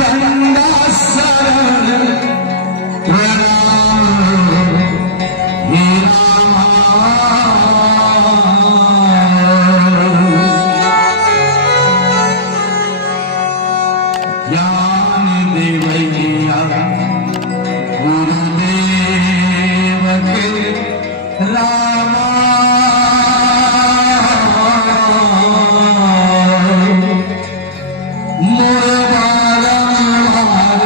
दंडा शरण प्रणाम हे ज्ञान देवैया गुरुदेव के रामा मोर बारंबार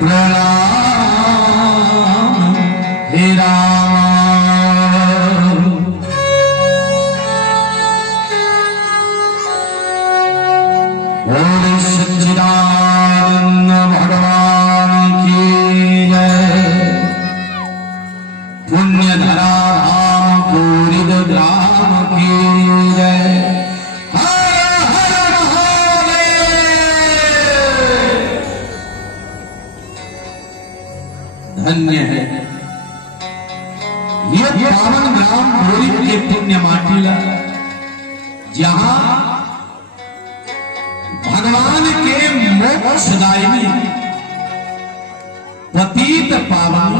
प्रणाम हे राम। और सच्चिदानंद भगवान की जय। पुण्यधरा धाम पूरित धाम की जय। हर हर महादेव। धन्य है ये पावन ग्राम भोरी के पुण्य माटीला, जहां भगवान के मोक्षदायिनी पतित पावन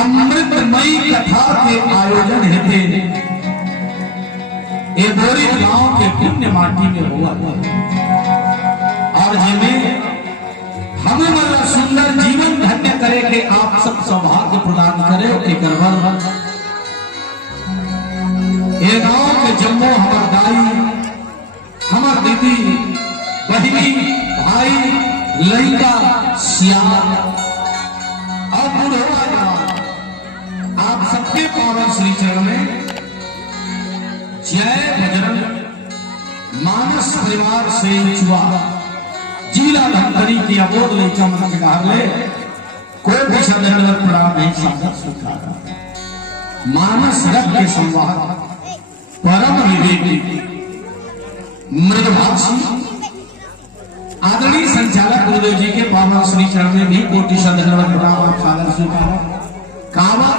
अमृतमयी कथा के आयोजन हेते ये बोरी गांव के पुण्य माटी में हुआ और जिन्हें हमें मतलब सुंदर जीवन धन्य करे के आप सब सौभाग्य प्रदान करे। एक ये गांव के जम्मो हमार दाई हमार दीदी बहिनी भाई लड़का सियार और बुढ़वा आप सबके पावन श्री चरण में जय बजरंग मानस परिवार से चुआ जिला धनधरी की अबोध लेकर मन के ले कोई भी शब्द प्रणाम नहीं साधक स्वीकार। मानस रथ के संवाद परम विवेकी मृदभाषी आदरणीय संचालक गुरुदेव जी के पावन श्री चरण में भी कोटि शब्द प्रणाम आप सादर स्वीकार। कावा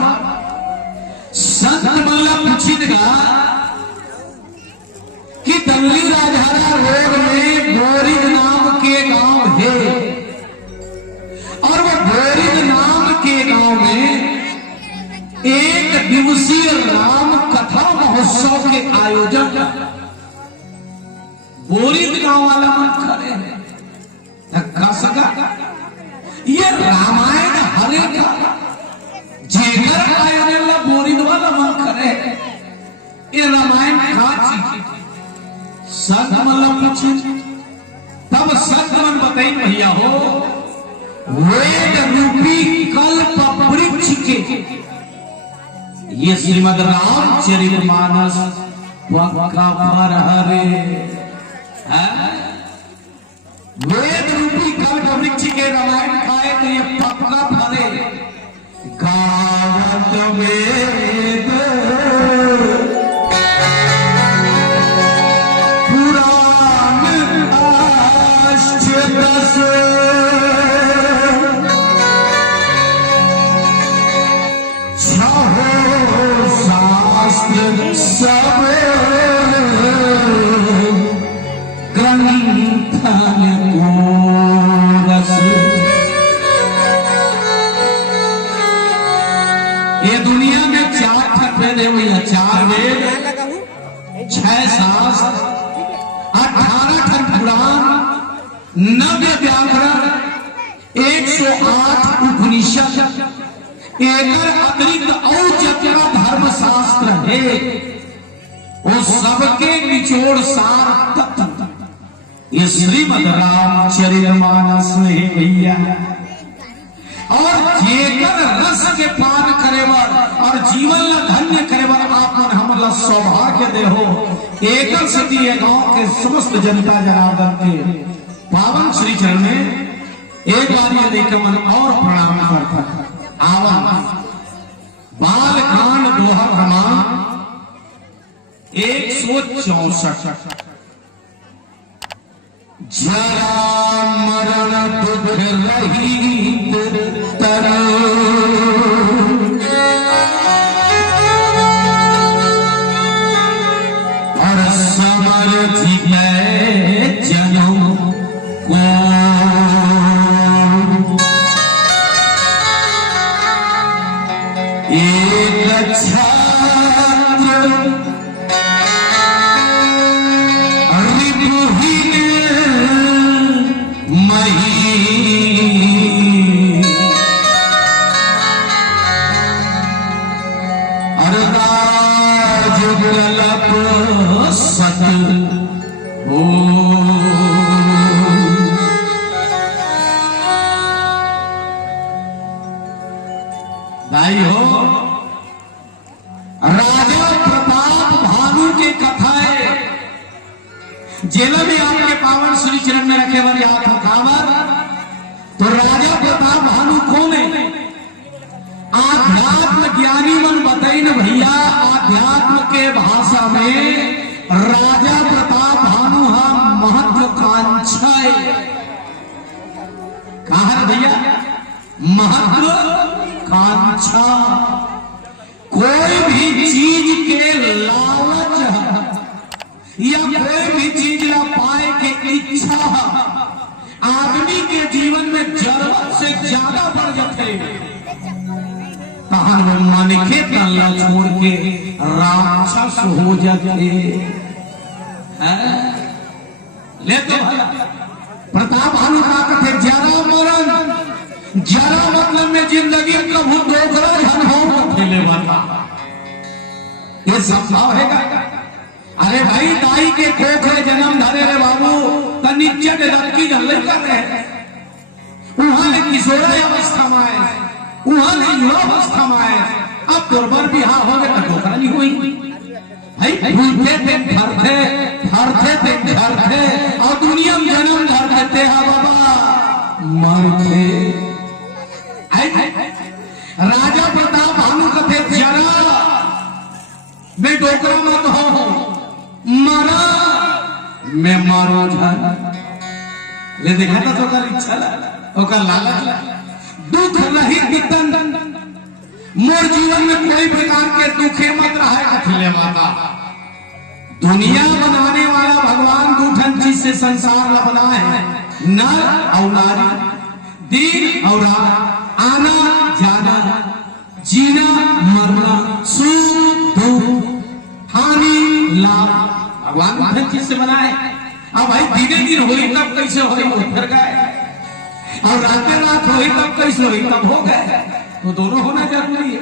संत मल्ला पूछिएगा कि दल्ली राजहरा रोड में गोरिद नाम के गांव है और वो गोरिद नाम के गांव में एक दिवसीय राम कथा महोत्सव के आयोजन बोरिद गांव वाला मन करे धक्का सका ये रामायण हरे का जेकर आयोजन बोरिद वाला मन करे ये रामायण का चीज संत मतलब पूछे तब संत मन बताई भैया हो वेद रूपी कल्प वृक्ष के ये श्रीमद रामचरितमानस पक्का फर हरे वेद रूपी कल्प वृक्ष के रामायण खाए तो ये पक्का फरे। गावत वेद सब ग्रंथन को रस। ये दुनिया में 4 वेद है भैया, 4 वेद 6 शास्त्र 18 पुराण 90 व्याकरण 108 उपनिषद एक अतिरिक्त और जितना धर्म शास्त्र है वो सबके निचोड़ सार तत्व ये श्रीमद रामचरितमानस है भैया। और जेकर रस के पान करेवर और जीवन ला धन्य करेवर आप मन हमला सौभाग्य दे हो। एकल सती गांव के समस्त जनता जनार्दन के पावन श्री चरण में एक बार ये लेकर मन और प्रणाम करता आवा। बाल कांड दोहा क्रमांक 164। जरा मरण दुख रहित तरु और समर्थ में तुहिन मही अरदाज कलप सत हो दाई हो। राजा प्रताप भानु के कथाएं जेल में आपके पावन श्री चरण में रखे वाली आप खावर। तो राजा प्रताप भानु कौन है? आध्यात्म ज्ञानी मन बताई न भैया। आध्यात्म के भाषा में राजा प्रताप भानु हम महत्वाकांक्षा कहा है भैया, महत्वाकांक्षा। कोई भी चीज के लालच या कोई भी चीज ना पाए के इच्छा आदमी के जीवन में जरूरत से ज्यादा बढ़ जाते। कहां वो मन के तल्ला छोड़ के राक्षस हो जाते ले। तो प्रताप भानु का कथे जरा मरण, जरा मतलब में जिंदगी कभू दोगरा धन हो खेले वाला ये संभव है का? अरे भाई दाई के खोखरे जन्म धरे रे बाबू तनिच्चे के लड़की जल्दी कर रहे हैं। वहां ने किशोरा अवस्था में आए, वहां ने युवा अवस्था में आए। अब दुर्बर बिहार हो गए तो खोखरा नहीं हुई भाई। भूलते थे फरते फरते थे घर थे और दुनिया में जन्म धर देते हैं बाबा मरते। राजा प्रताप भानु कथे जरा मैं डोकरा मत हो, मरा मैं मारो झन ले। देखा था तो कर इच्छा ला लालच दुख नहीं कितन मोर जीवन में कोई प्रकार के दुखे मत रहा अखिले माता। दुनिया बनाने वाला भगवान दूठन चीज से संसार ला बना है, नर और नारी, दिन और रात, आना जाना, जीना मरना, सुख दुख, हानि लाभ, भगवान दूठन चीज से बना है। अब भाई दिने दिन हुई तब कैसे हुई फिर गए, और रातें रात हुई तब कैसे हुई तब हो गए। तो दोनों होना जरूरी है।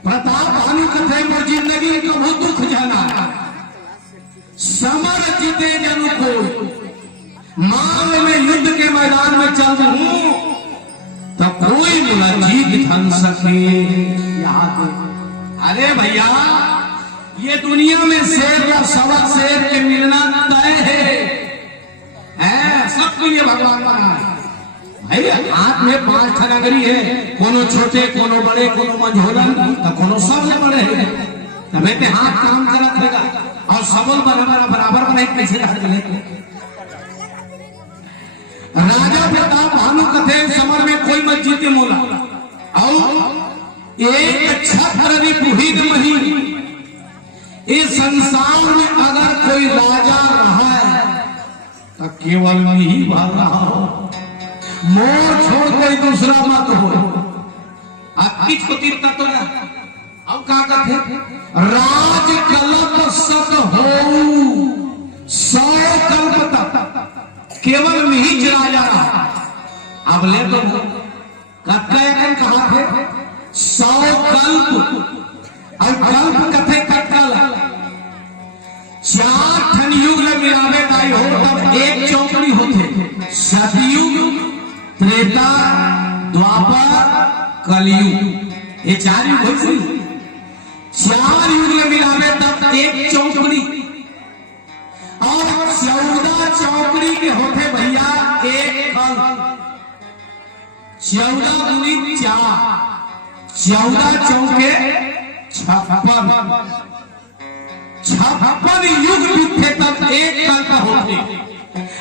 प्रताप भानु कथे मोर जिंदगी कभू दुख जाना, समर जीते जनु को मांग में युद्ध के मैदान में चल हूं तो कोई मुला जीत धन सके याद। अरे भैया ये दुनिया में शेर या सवा शेर के मिलना तय है, सबके लिए भगवान बना है भाई। हाथ में 5 ठनगरी है, कोनो छोटे कोनो बड़े कोनो मंझोलन तो कोनो सबसे बड़े है। तबे ते हाथ काम करत रहेगा और सबल बराबर बनाई कैसे रख ले। राजा प्रताप भानु कथे समर में कोई मत जीते मोला और एक छत्र रिपुहित मही। इस संसार में अगर कोई राजा रहा है तो केवल मैं ही भर रहा हो, मोर छोड़ कोई दूसरा मत हो। किस को तीरता तो ना अब का कहते राज कल्प सत हो 100 कल्प तक केवल मैं ही राजा रहा। अब ले तो कथन कहा थे 100 कल्प और कल्प कथे कटल 4 ठन युग ले मिलावे दाई हो तब एक चौकड़ी होते। सतयुग, त्रेता, द्वापर, कलयुग, ये 4 युग होते। 4 युग में मिलावे तब एक चौकड़ी और 14 चौकड़ी के होते भैया एक कल्प। 14 गुनी 4, 14 चौके 56 युग बीते तब एक कल्प होते।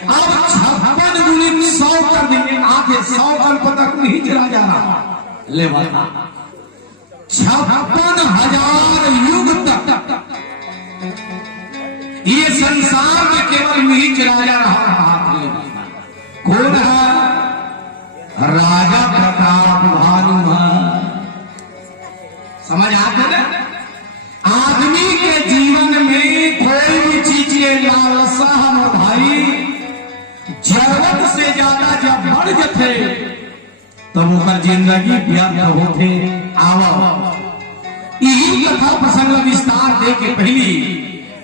अब 56 गुनी 100 कर देंगे, आगे 100 कल्प तक नहीं चला जा रहा ले बता 56,000 युग तक ये संसार में केवल नीच राजा रहा। कौन है? राजा प्रताप भानु। समझ आते ना? आदमी के जीवन में कोई भी चीज के लालसा न भाई जरूरत से ज्यादा जब बढ़ जाते तब ओकर जिंदगी व्यर्थ होते। आवा यही कथा प्रसंग विस्तार दे के पहली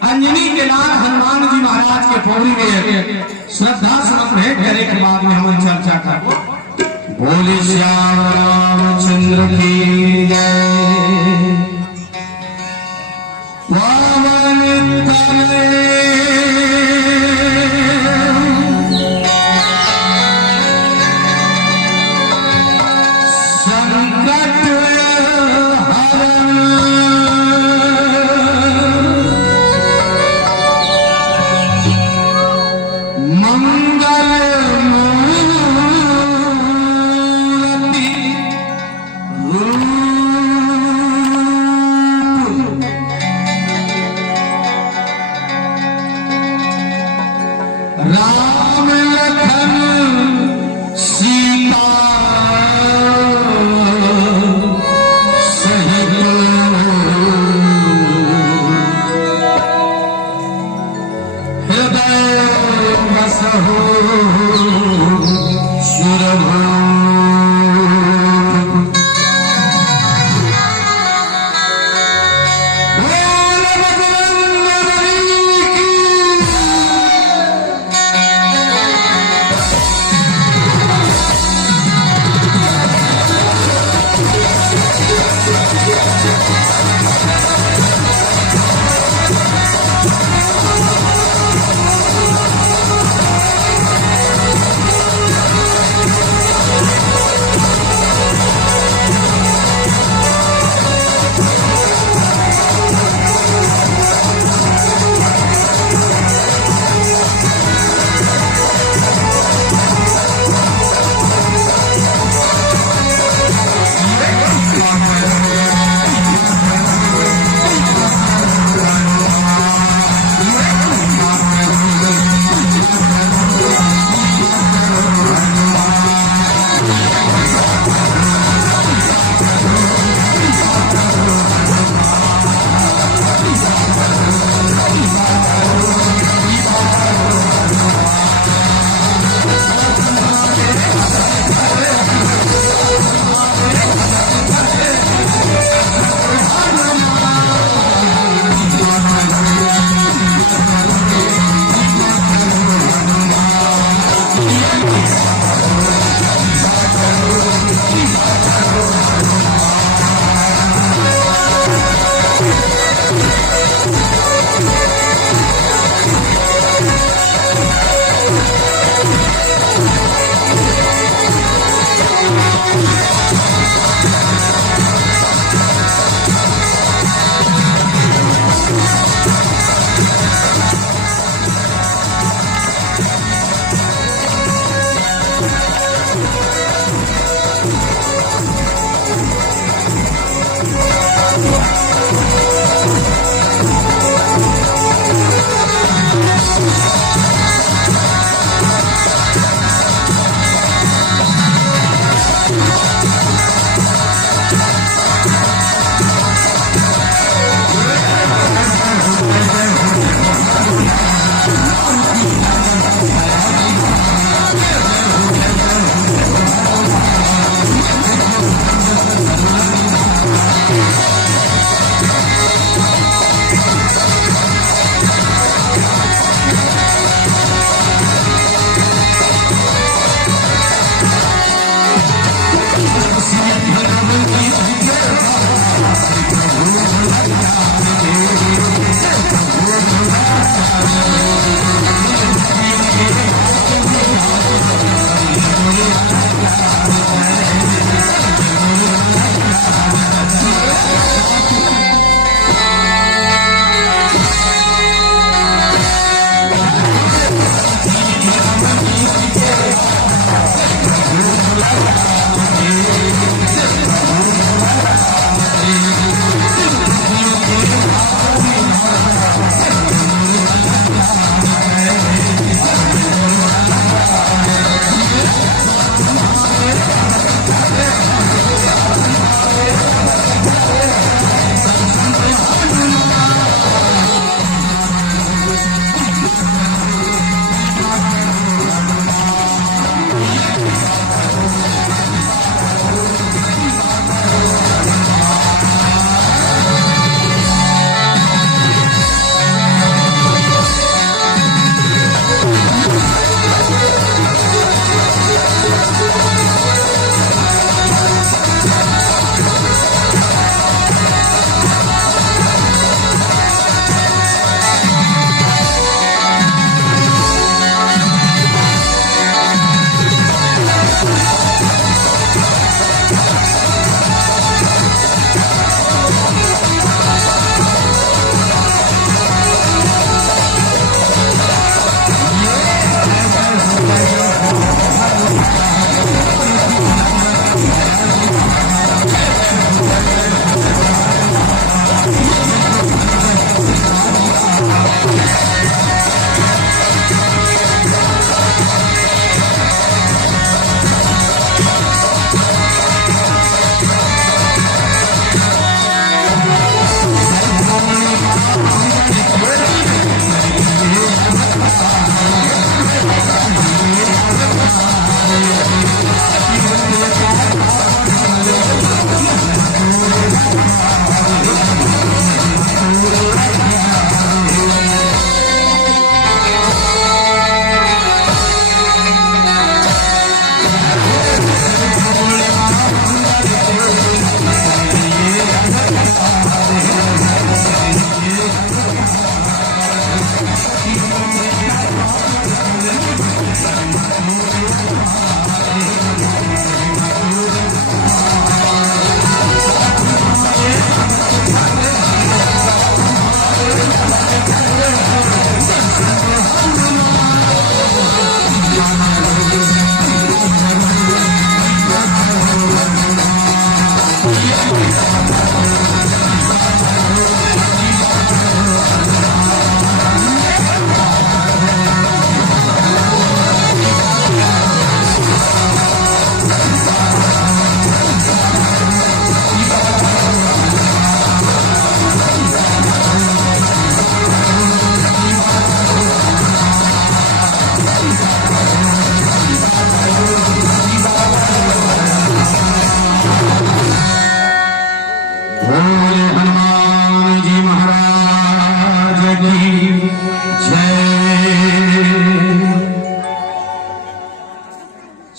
अंजनी के लाल हनुमान जी महाराज के पौड़ी में श्रद्धा समझ भेंट करे के बाद में हम चर्चा करबो। बोले श्याम रामचंद्र की जय। पावन तनय संकट हरण मंगल राम लखन सीता सहित हृदय बसहु सुरभु।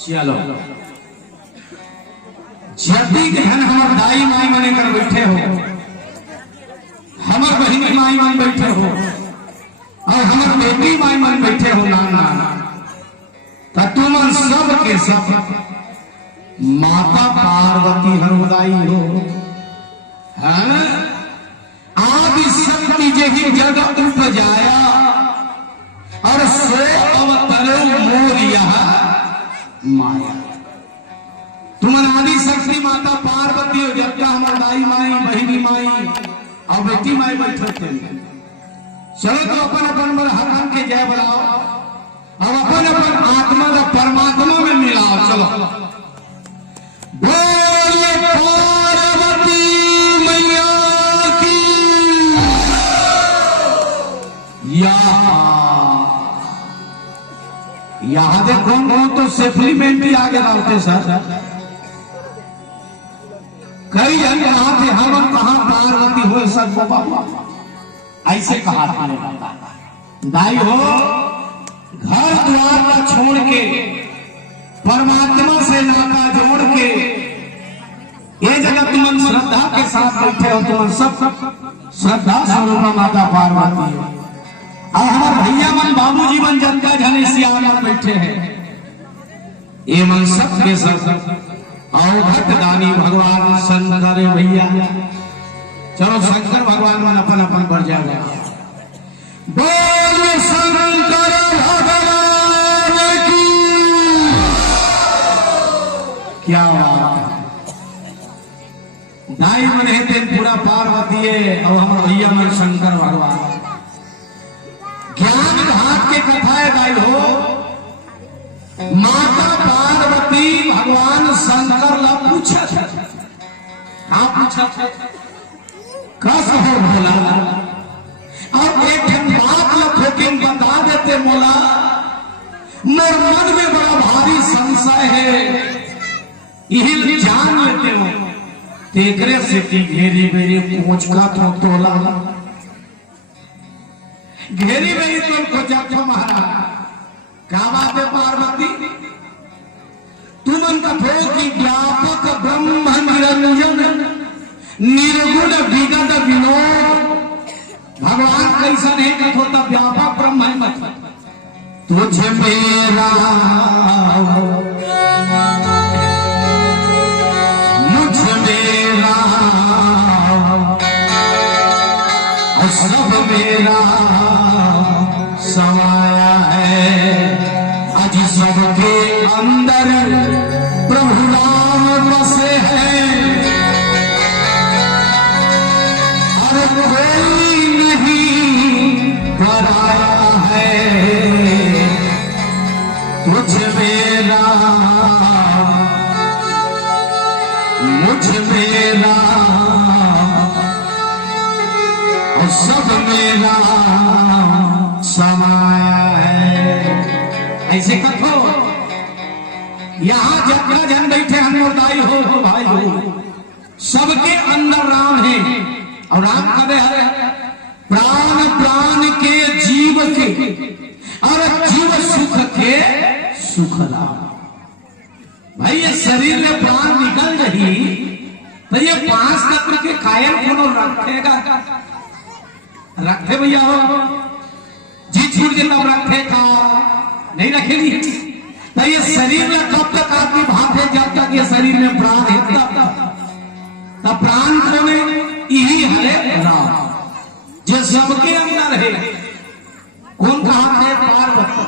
चलो जति घन हमार दाई माई मने कर बैठे हो, हमार बहिनी माई मन बैठे हो और हमार बेटी माई मन बैठे हो नाना, तो तुम सब के सब माता पार्वती हरुदाई हो। आदि शक्ति जही जग उपजाया और सो अवतरो मोरिया माया। तुम आदि शक्ति माता पार्वती हो, जब का हमार दाई माई बहिनी माई और बेटी माई बैठे थे। चलो तो अपन अपन बल हकन के जय बनाओ और अपन अपन आत्मा को परमात्मा में मिलाओ। चलो बोलिए पार्वती मैया की। यहाँ देखो तो सेफलीमेंट भी आगे डालते सर। कई जन यहाँ थे हम कहा पार्वती हो सब बाबा ऐसे कहा था दाई हो। घर द्वार का छोड़ के परमात्मा से नाता जोड़ के ये जगह तुम श्रद्धा के साथ बैठे हो। तुम सब श्रद्धा स्वरूप माता पार्वती हो और हमारे भैया मन बाबूजी मन जनता जन सियावर बैठे हैं। ये मन सब के सब अवघट दानी भगवान शंकर भैया। चलो शंकर भगवान मन अपन अपन बढ़ जाएगा। बोल शंकर भगवान की। क्या बात दाई मन है पूरा पार्वती है और हम भैया मन शंकर भगवान। ज्ञान घाट के कथा है दाई हो। माता पार्वती भगवान शंकर ला पूछा था। हाँ पूछा था कस हो भोला और एक बात लखोकिन बता देते मोला। मोर मन में बड़ा भारी संशय है, यही जान लेते हो तेकरे से घेरी मेरी पूछ का तोला। घेरी मेरी तुमको जब महाराज क्या बात है पार्वती। तुम कथो की व्यापक ब्रह्म निरंजन निर्गुण विगत विनोद। भगवान कैसा नहीं कथोता व्यापक ब्रह्म है मत तुझ मेरा मुझ मेरा सब मेरा समाया है। आज सबके अंदर प्रभु राम बसे हैं और कोई नहीं कराया है। तुझ मेरा मुझ मेरा और सब मेरा समाया है। ऐसे कथो यहाँ जगह जन बैठे हनुमदाई हो भाई हो। सबके अंदर राम है और राम कदे है प्राण प्राण के जीव के और जीव सुख के सुख राम। भाई ये शरीर में प्राण निकल रही तो ये 5 तत्व के कायम कौन रखेगा? रखे भैया हो जी छूट के तब रखे का नहीं रखेगी। तो ये शरीर में कब तक आदमी भागे जब तक ये शरीर में प्राण है तब प्राण कौन है? यही है राम जो सबके अंदर है। कौन कहा है? पार्वती।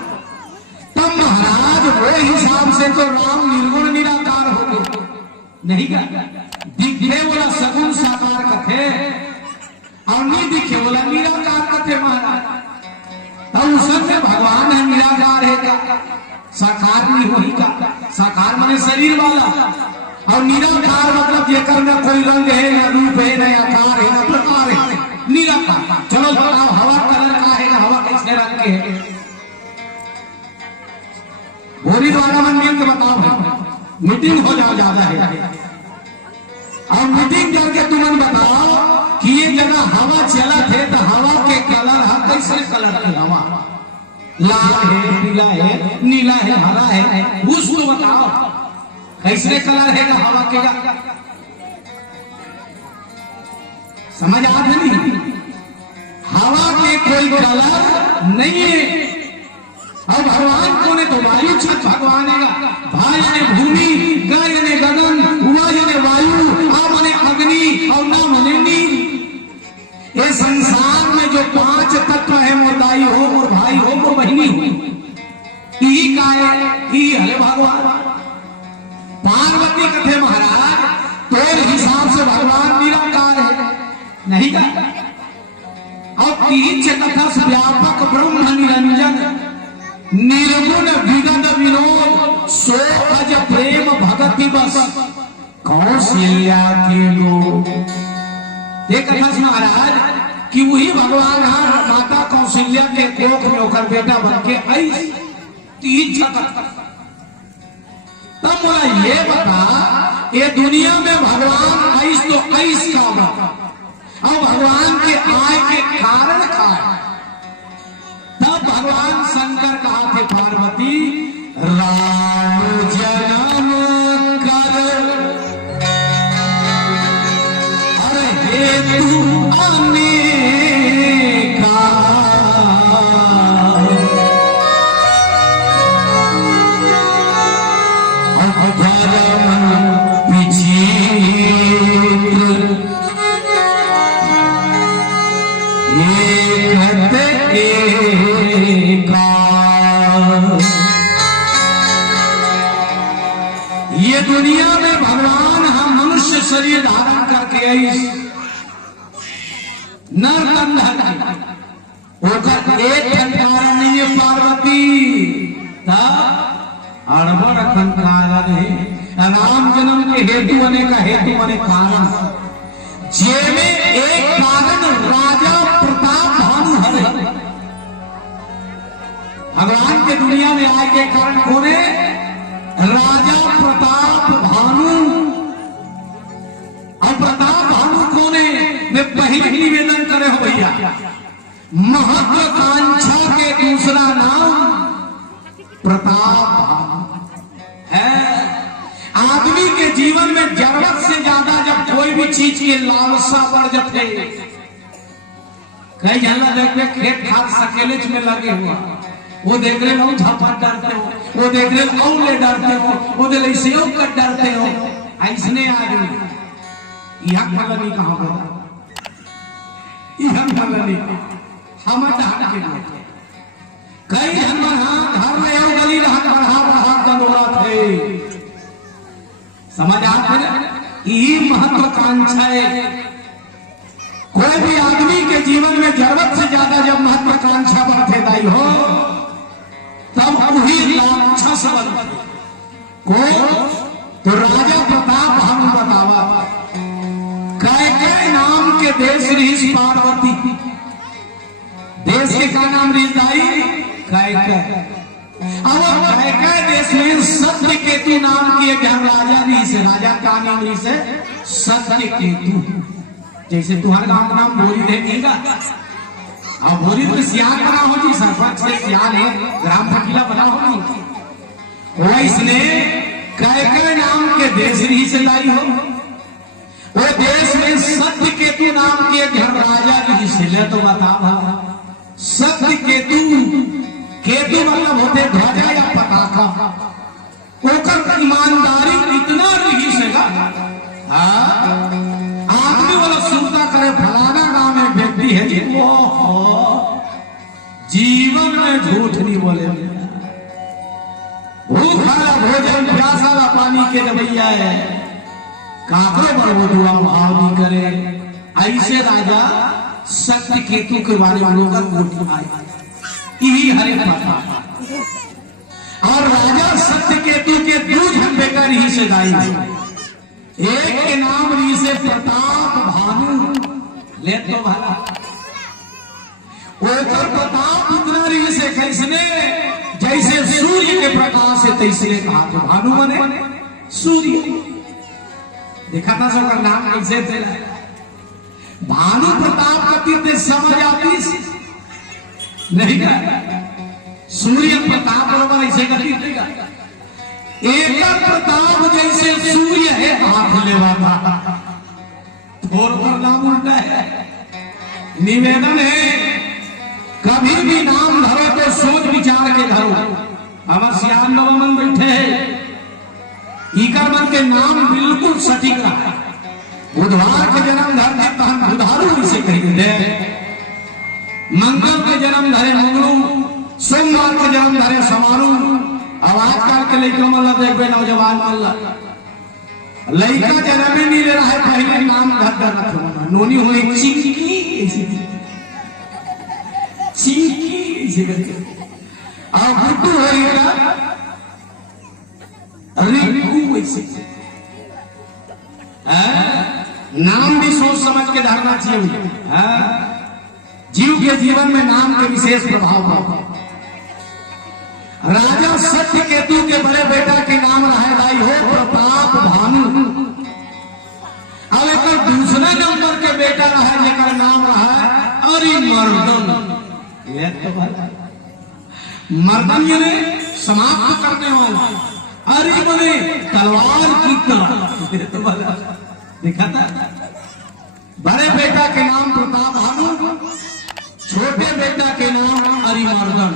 तब महाराज वो हिसाब से तो राम निर्गुण निराकार हो गए नहीं का दिखे बोला सगुण साकार कथे और नहीं दिखे बोला निराकार कथे महाराज। तब उसमें भगवान है निराकार है का साकार नहीं हो ही का। साकार माने शरीर वाला और निराकार मतलब जेकर में कोई रंग है ना रूप है ना आकार है ना प्रकार है निराकार। चलो बताओ हवा कलर का है ना हवा कैसे रंग के है? भोरी द्वारा मन मिल के बताओ मीटिंग हो जाओ ज्यादा है और मीटिंग करके तुम बताओ कि ये जगह हवा चला थे तो हवा के कलर है कैसे कलर की हवा लाल है, पीला है, नीला है, हरा है, उसको बताओ कैसे कलर है हवा के का? समझ आ नहीं? हवा के कोई कलर नहीं है। और भगवान कौन है? तो वायु छत भगवान है। भा यानी भूमि, ग यानी गगन, हुआ यानी वायु, आ माने अग्नि और ना माने नील। ये संसार में जो 5 तत्व है, मोर दाई हो, मोर भाई हो, मोर बहनी हो, ई का है? ई हले भगवान। पार्वती कथे महाराज तोर हिसाब से भगवान निराकार है नहीं का? और तीज कथा व्यापक ब्रह्म निरंजन निर्गुण विगत विनोद सो अज प्रेम भगति बस कौशल्या के लोग। कथा महाराज कि वही भगवान माता कौशल्या के कोख में होकर बेटा बन के आई तीज कथा। तब बोला ये बता ये दुनिया में भगवान ऐस तो ऐस का बता और भगवान के आय के कारण का है। तब भगवान शंकर कहा थे पार्वती राम जन्म कर अरे हेतु अनेका ये दुनिया में भगवान हम मनुष्य शरीर धारण करके आई नर होकर एक कारण नहीं है पार्वती अड़बड़ कारण है। राम जन्म के हेतु बने का हेतु बने कारण जेमे एक कारण राजा प्रताप भानु हरे। भगवान के दुनिया में आए के कारण कौन है? राजा प्रताप भानु। और प्रताप भानु कौन है? मैं पहले निवेदन करे हो भैया, महत्वाकांक्षा के दूसरा नाम प्रताप भानु है। आदमी के जीवन में जरूरत से ज्यादा जब कोई भी चीज की लालसा बढ़ जाते, कई जगह देखते खेत खाद सकेले में लगे हुआ, वो देख रहे हो झपट डरते हो, वो देख रहे हो औले डरते हो, वो देख रहे सेव कट डरते हो। ऐसने आदमी यह कलनी कहां पर यह कलनी हम हट के बैठे कई जन्म घर में और गली रहत बढ़ा दंडोरा थे। समझ आते यही महत्वाकांक्षा है। कोई भी आदमी के जीवन में जरूरत से ज्यादा जब महत्वाकांक्षा बढ़ते दाई हो तब वही राक्षस बनते को तो राजा प्रताप हम बतावा कैके नाम के देश ऋषि पार्वती। देश के का नाम ऋषि कैके। अब कैके देश में सत्य केतु नाम की एक राजा ऋषि, राजा का नाम ऋषि सत्य केतु। जैसे तुम्हारे गांव का नाम बोली देगा और बोली तो सियान बना हो जी, सरपंच से सियान है, ग्राम फकीला बना हो वो इसने कैके नाम के देश ही से लाई हो। वो देश में सत्य केतु नाम के एक राजा भी से ले तो बता सत्य केतु। केतु मतलब होते ध्वजा या पताका। ओकर ईमानदारी इतना रही से आदमी वाला सुनता करे फलाना गांव में व्यक्ति है जी जीवन में झूठ नहीं बोले, भूखा भोजन प्यासा पानी के रवैया है, काकरे पर वो दुआ भाव नहीं करे। ऐसे राजा सत्य केतु के बारे में लोग यही हरे पता। और राजा सत्य केतु के दो झंडे का रही से गाई, एक के नाम रही से प्रताप भानु ले तो भला ओकर प्रताप उतना रही से कैसने जैसे सूर्य के प्रकाश से तैसने कहा तो भानु बने सूर्य। देखा था सबका नाम कैसे थे भानु प्रताप का तीर्थ समझ आती नहीं ना। सूर्य प्रताप बराबर ऐसे गति देगा। एक प्रताप जैसे सूर्य है हाथ लेवा था, थोर पर नाम उल्टा है। निवेदन है कभी भी नाम धरो तो सोच विचार के धरो। हमारे सियान मन बैठे है, इकर मन के नाम बिल्कुल सटीक रहा। बुधवार के जन्म धरने तो हम बुधारू इसे कहते थे, मंगल के जन्म धरे मंगलू, सोमवार के जन्म धरे समारू। अब आजकल के लड़का मतलब देखो नौजवान मतलब लड़का जन्म ही नहीं ले रहा है, पहले नाम घर कर रखो नोनी हुई चिंकी चिंकी और गुड्डू होएगा रिंकू ऐसे। नाम भी सोच समझ के धरना चाहिए। जीव के जीवन में नाम के विशेष प्रभाव है। राजा सत्य केतु के बड़े बेटा के नाम रहेदाई हो प्रताप भानु। अब एक दूसरा नंबर के बेटा रहे जेकर नाम रहा अरिमर्दन। मर्दन यानी समाप्त करने वाला, अरि मने तलवार की तरह। देखा था बड़े बेटा के नाम प्रताप भानु, छोटे बेटा के नाम अरिमर्दन।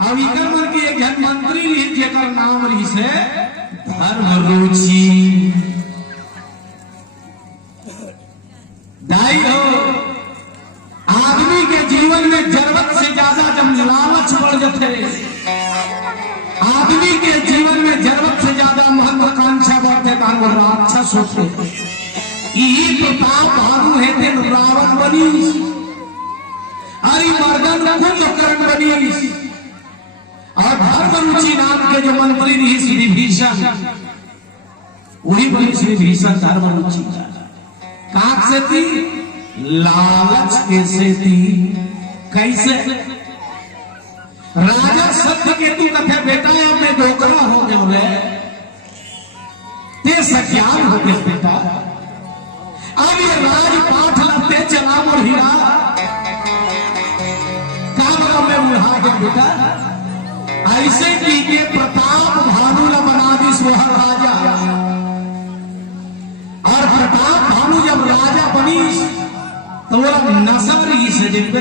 अब इकर मन की एक जन मंत्री रही जेकर नाम रही से धर्मरुचि। दाई हो आदमी के जीवन में जरूरत से ज्यादा जब लालच बढ़ जाते, आदमी के जीवन में जरूरत से ज्यादा महत्वाकांक्षा बढ़ते तो वो राक्षस होते। यही प्रताप भानु है थे रावण बनी, अरिमर्दन कुंभकर्ण बनी, और धर्मरुचि नाम के जो मंत्री रही श्री भीषण, वही बनी श्री भीषण धर्मरुचि। काक से थी लालच कैसे थी, कैसे राजा सत्य केतु कथे बेटा अब मैं डोकरा हो गए ते सज्ञान हो गए बेटा। अब ये राजपाठ लगते चला और हीरा काम में उड़ा गया बेटा। ऐसे की के प्रताप भानु न बना दी सोहर राजा, और प्रताप भानु जब राजा बनी तो वो नशा रही से जिनपे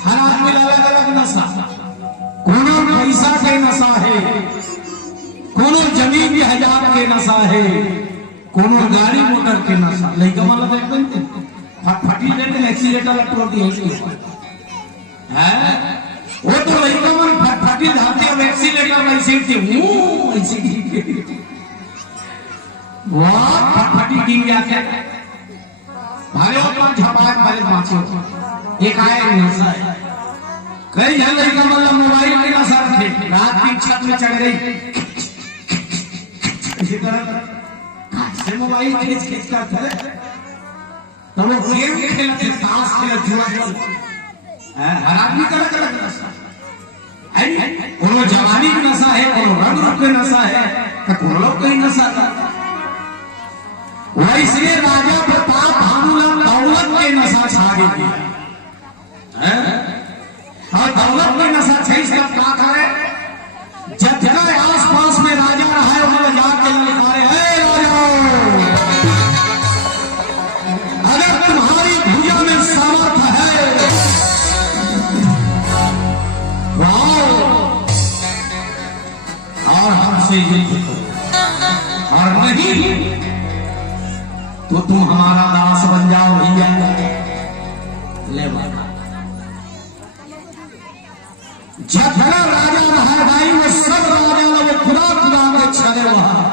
हर आदमी अलग अलग नशा, कोनो पैसा के नशा है, कोनो जमीन के हजार के नशा है, कोनो गाड़ी मोटर के नशा। लड़का वाला देखते फटफटी लेते एक्सीलेटर लटोती है, वो तो लड़का मन फटफटी धाते अब एक्सीलेटर वैसे वाह फटफटी गिर जाते भारे और झपाक भारे पांचों एक आए नशा है। कई जन लड़का मतलब मोबाइल के नशा थे, रात की छत में चढ़ गई इसी तरह से मोबाइल खींच खींच कर तो वो गेम खेलते, ताश खेलते, जुआ खेलते। हर आदमी का अलग अलग नशा है, कोनो जवानी का नशा है, कोनो रंग रूप का नशा है, तो कोनो लोग कोई नशा था। वैसे राजा प्रताप भानु दौलत के नशा छा गई और दौलत के नशा छह सब क्या करे, जब जगह आस पास में राजा रहा है वहां जाके ललकारे, हे राजा अगर तुम्हारी भुजा में सामर्थ है और हमसे युद्ध करो, और नहीं तो तुम हमारा दास बन जाओ भैया। ले जब राजा महादाई वो सब राजा वो खुदा खुदा में छले वहां,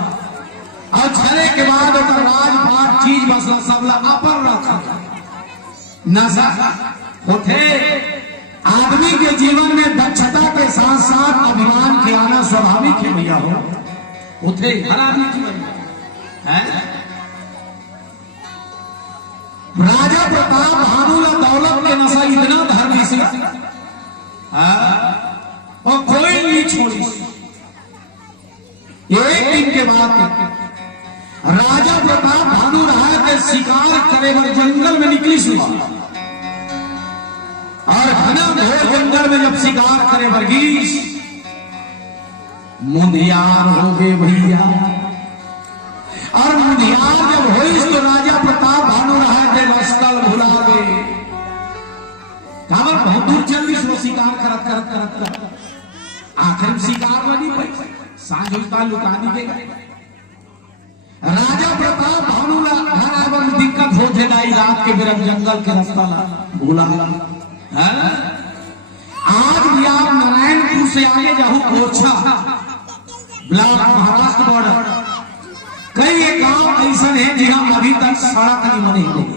और छले के बाद राजपाट चीज बस सब अपर रखा नशा उठे। आदमी के जीवन में दक्षता के साथ साथ अभिमान के आना स्वाभाविक है भैया हो, उठे हर आदमी जीवन है। राजा प्रताप भानु दौलत के नशा इतना धर्मी से और कोई नहीं छोड़ी। एक दिन के बाद राजा प्रताप भानु रहा के शिकार करे जंगल में निकली सुबह। और घना घोर जंगल में जब शिकार करे वर्गीस, मुंदियार हो गए भैया। और मुंदियार जब होइस तो राजा प्रताप भानु रहा के रस्तल भुला गए। काबर बहुत दूर चल गई, वो शिकार करत करत करत करत आखिर में शिकार नहीं पाई, सांझ उल्टा लुकानी के गए। राजा प्रताप भानु घर आवर में दिक्कत होते लाई, रात के बेरम जंगल के रास्ता ला भूला। आज भी आप नारायणपुर से आगे जाओ ओरछा ब्लॉक महाराष्ट्र बॉर्डर, कई एक गांव ऐसा है जहां अभी तक सड़क नहीं बनी हुई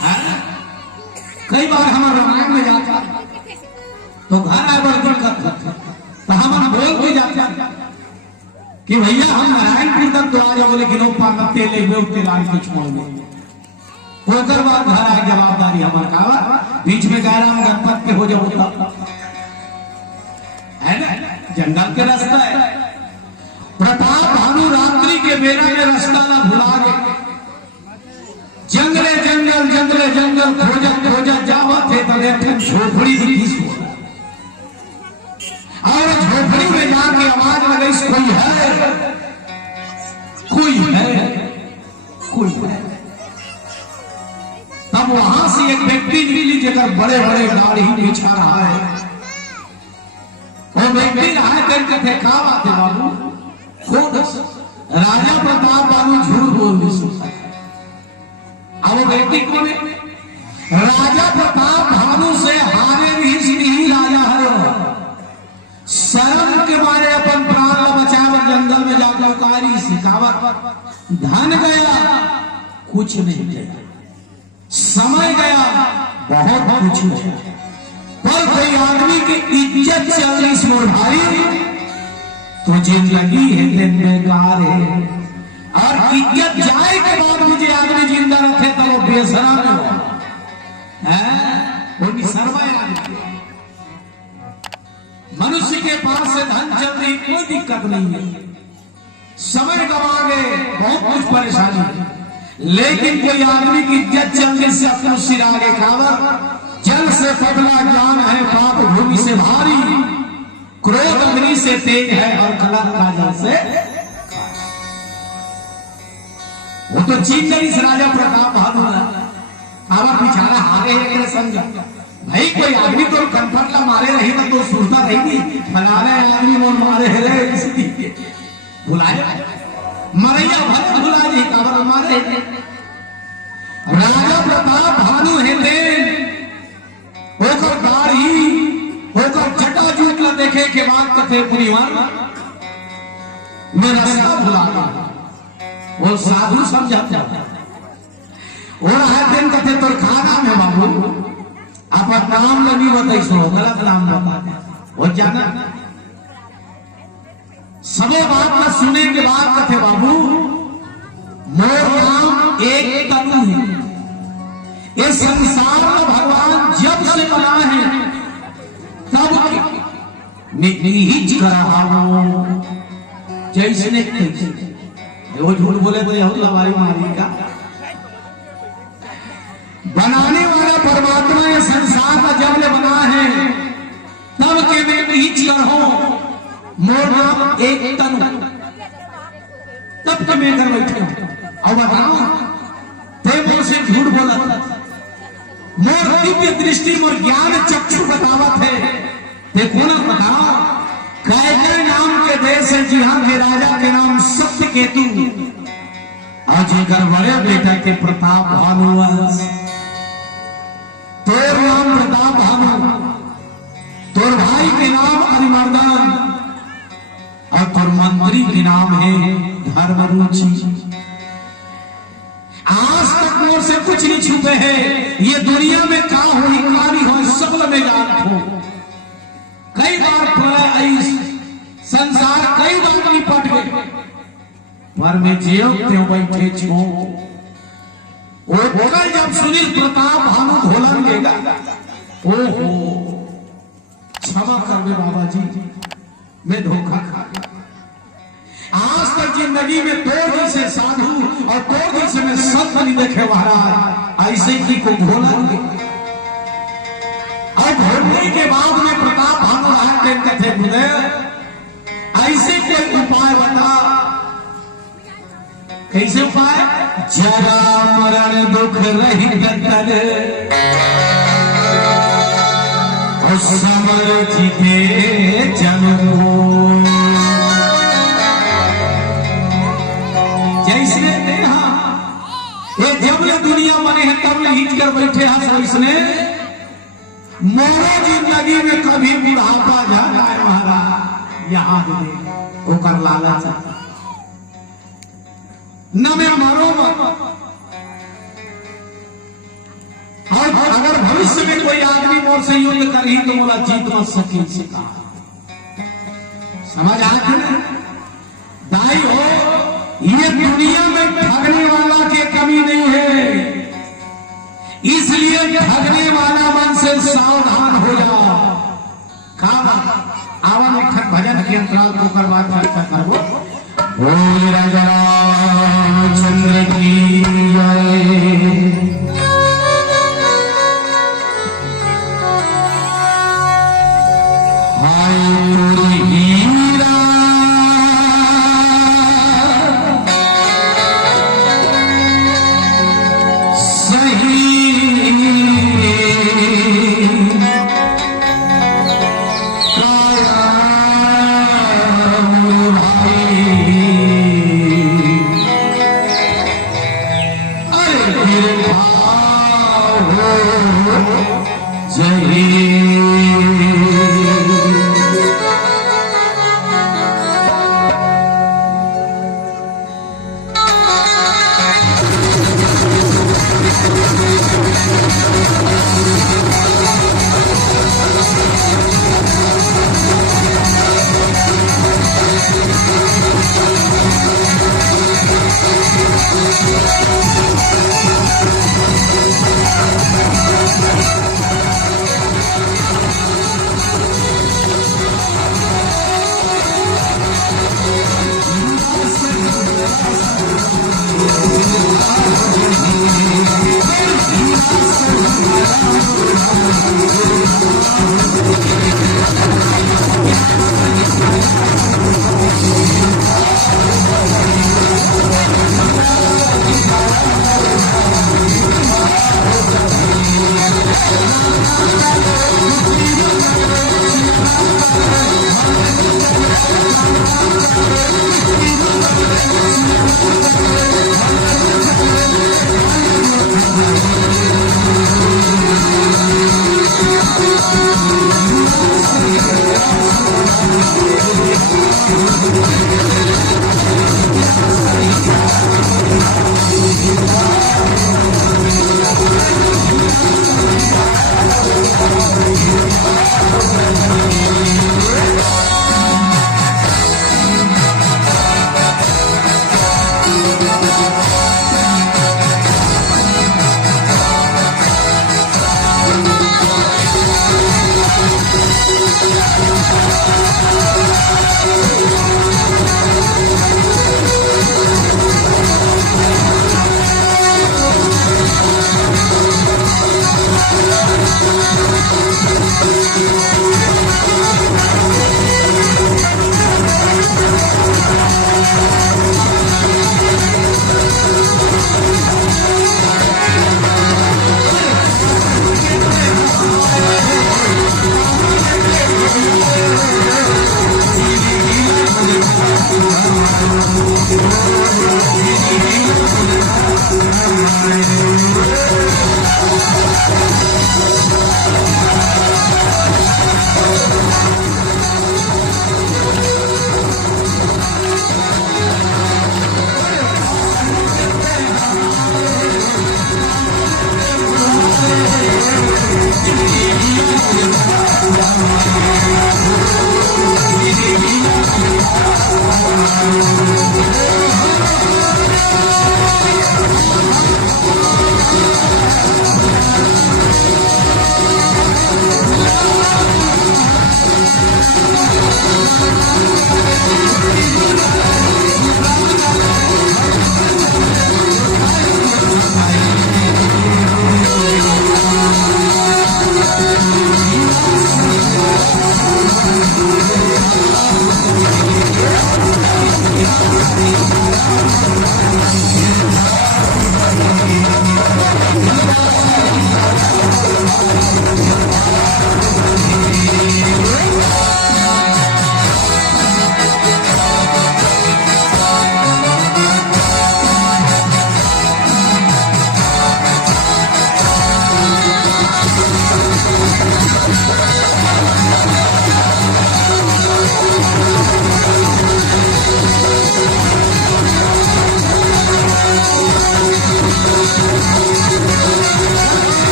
है। कई बार हमारे रामायण में जाता तो घर आवर दिक्कत होती, तो हम बोल के जाते कि भैया हम नारायणपुर तक तो आ जाओ, लेकिन वो पाते ले गए लाल को छोड़ गए। ओकर बाद घर आए, जवाबदारी हमारे का बीच में कह रहा हूं गणपत के हो जाओ है ना, जंगल के रास्ता है। प्रताप भानु रात्रि के बेरा में रास्ता ना भुला गए, जंगले जंगल जंगले जंगल खोजत खोजत जावत थे, तब एक झोपड़ी दिखी और झोपड़ी में जाके आवाज लगी, कोई है कोई है कोई है। तब वहां से एक व्यक्ति निकली जगह बड़े बड़े गाड़ी बिछा रहा है। वो व्यक्ति रहा करके थे, कहा बात है बाबू, खुद राजा प्रताप भानु झूठ बोल दी। अब वो व्यक्ति कौन है? राजा प्रताप भानु से हारे नहीं राजा हरे, शर्म के मारे अपन प्राण बचावर जंगल में जाकर कारी सिखावत। धन गया कुछ नहीं गया, समय गया बहुत कुछ गया, पर कोई आदमी की इज्जत चल रही इस मोर भाई तो जिंदगी है दिन बेकार है। और इज्जत जाए के बाद मुझे आदमी जिंदा रखे तो वो बेशरम है, वो निसरवाए आदमी। मनुष्य के पास से धन चल रही कोई दिक्कत नहीं है, समय गवा गए बहुत कुछ परेशानी, लेकिन कोई आदमी की इज्जत चलने से अपने सिर आगे खावर। जल से पगला ज्ञान है पाप भूमि से भारी, क्रोध अग्नि से तेज है और कलह काजल से। वो तो चीन नहीं इस राजा प्रताप भानु आवा बेचारा हारे है समझा भाई। कोई आदमी तो कनफटला मारे रही ना तो सुनता रहेगी, फलाने आदमी मोन मारे है इसलिए बुलाया मरैया भक्त बुला जी काबर मारे। राजा प्रताप भानु है होकर गाड़ी होकर जटा जूटला देखे के बाद कथे परिवार में रास्ता भुला गया। वो साधु समझाता और हर दिन कथे तोर खाना में बाबू आप नाम नहीं बताई, सो गलत नाम बता वो जाना। सबो बात ना सुने के बाद कथे बाबू मोर नाम एक तनु है, ये संसार में भगवान जब से बना है तब निहित करा हो जैसे वो झूठ बोले तो यह हमारी मारी का बनाने वाला परमात्मा ये संसार का जब ले बना है तब के मैं निहित हो मोर नाम एक तनु, तब के मैं घर बैठे और बताओ ते मोर से झूठ बोला था। मोर दिव्य दृष्टि मोर ज्ञान चक्षु बतावत है, देखो ना बताओ कैके नाम के देश है जहां के राजा के नाम सत्य केतु आज घर बड़े बेटा के प्रताप भानु, तोर नाम प्रताप भानु, तोर भाई के नाम अरिमर्दन और तोर मंत्री के नाम है धर्मरुचि। आज तक मोर से कुछ नहीं छुपे है, ये दुनिया में का हो कारी हो सब में जानत हो। कई बार संसार कई बार निपट गए पर मैं जेल त्यों बैठे छो। ओकर जब सुनील प्रताप भानु धोलन देगा ओहो क्षमा कर दे बाबा जी, मैं धोखा खा गया। आज तक जिंदगी में दो दिन से साधु और दो दिन से मैं संत नहीं देखे महाराज, ऐसे की को धोलन और ढूंढने के बाद में प्रताप भानु कहते थे गुरुदेव ऐसे कोई उपाय बता। कैसे उपाय? जरा मरण दुख रहित तन और समर जीते जनु। जैसे ये जब ये दुनिया बने हैं तब हिट कर बैठे हैं इसने मोरो जिंदगी में कभी बुढ़ापा जाना है महाराज यहाँ दे वो कर लालच न मैं मरो मत। और अगर भविष्य में कोई आदमी मोर से युद्ध कर ही तो बोला जीत मत सकी सीता। समझ आते ना दाई हो ये दुनिया में ठगने वाला की कमी नहीं है, इसलिए ठगने वाला मन से सावधान हो जा। कहा आवा में ठग भजन के अंतराल को करवा चर्चा करो। बोल राजा रामचंद्र की जय।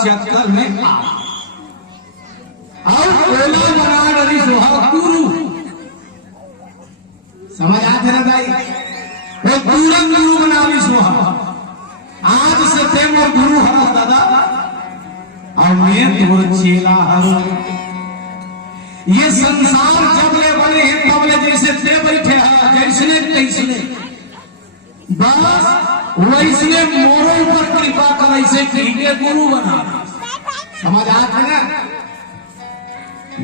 चक्कर में और ओला बना डरी सोहा गुरु समझ आते ना भाई वो पूरा गुरु बना ली सोहा आज से थे वो गुरु हरा दादा और मैं तोर चेला हरो ये संसार जब ले बने हैं तब ले जैसे थे बैठे हैं जैसने तैसने बस वैसने मोरों पर कृपा कर ऐसे के गुरु बना समझ आते ना।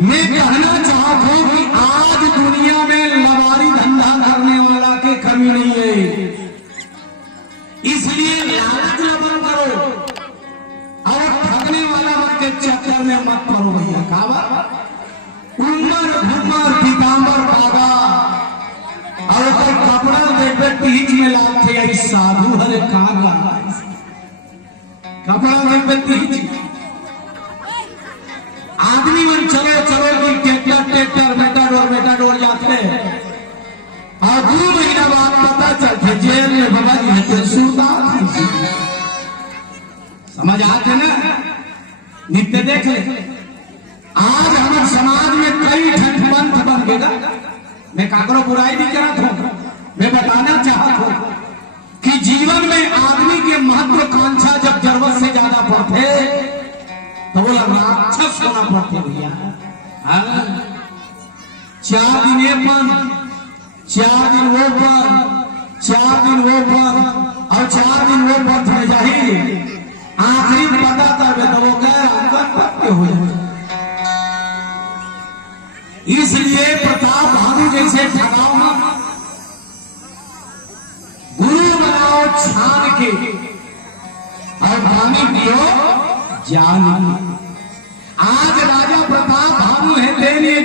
मैं कहना चाहता हूं कि आज दुनिया में लबारी धंधा करने वाला के कमी नहीं है, इसलिए लालच न बंद करो और ठगने वाला बन के चक्कर में मत पड़ो भैया। काबा उमर घुमर पीताम्बर बागा और कपड़ा देखे बीच में लाते आई साधु हरे कागा कपड़ा देखे बीच आदमी मन चलो चलो कि ट्रैक्टर मेटाडोर जाते और 2 महीना बाद पता चलते जेल में बाबा जी है सुल्तान समझ आते ना। नित्य देख ले आज हमारे समाज में कई ठंड पंथ बन गया। मैं काकरो बुराई नहीं करा था, मैं बताना चाहता हूं कि जीवन में आदमी के महत्वाकांक्षा जब जरूरत से ज्यादा पड़ते तो वो राक्षस होना पड़ते भैया। 4 दिन ये पर 4 दिन वो पर 4 दिन वो पर और 4 दिन वो पर थोड़े जाहिर आखिरी पता कर तो वो कह पत्ते हो जाए। इसलिए प्रताप भानु जैसे ठगाओ मत, गुरु बनाओ छान के और पानी पियो जान। आज राजा प्रताप भानु है देने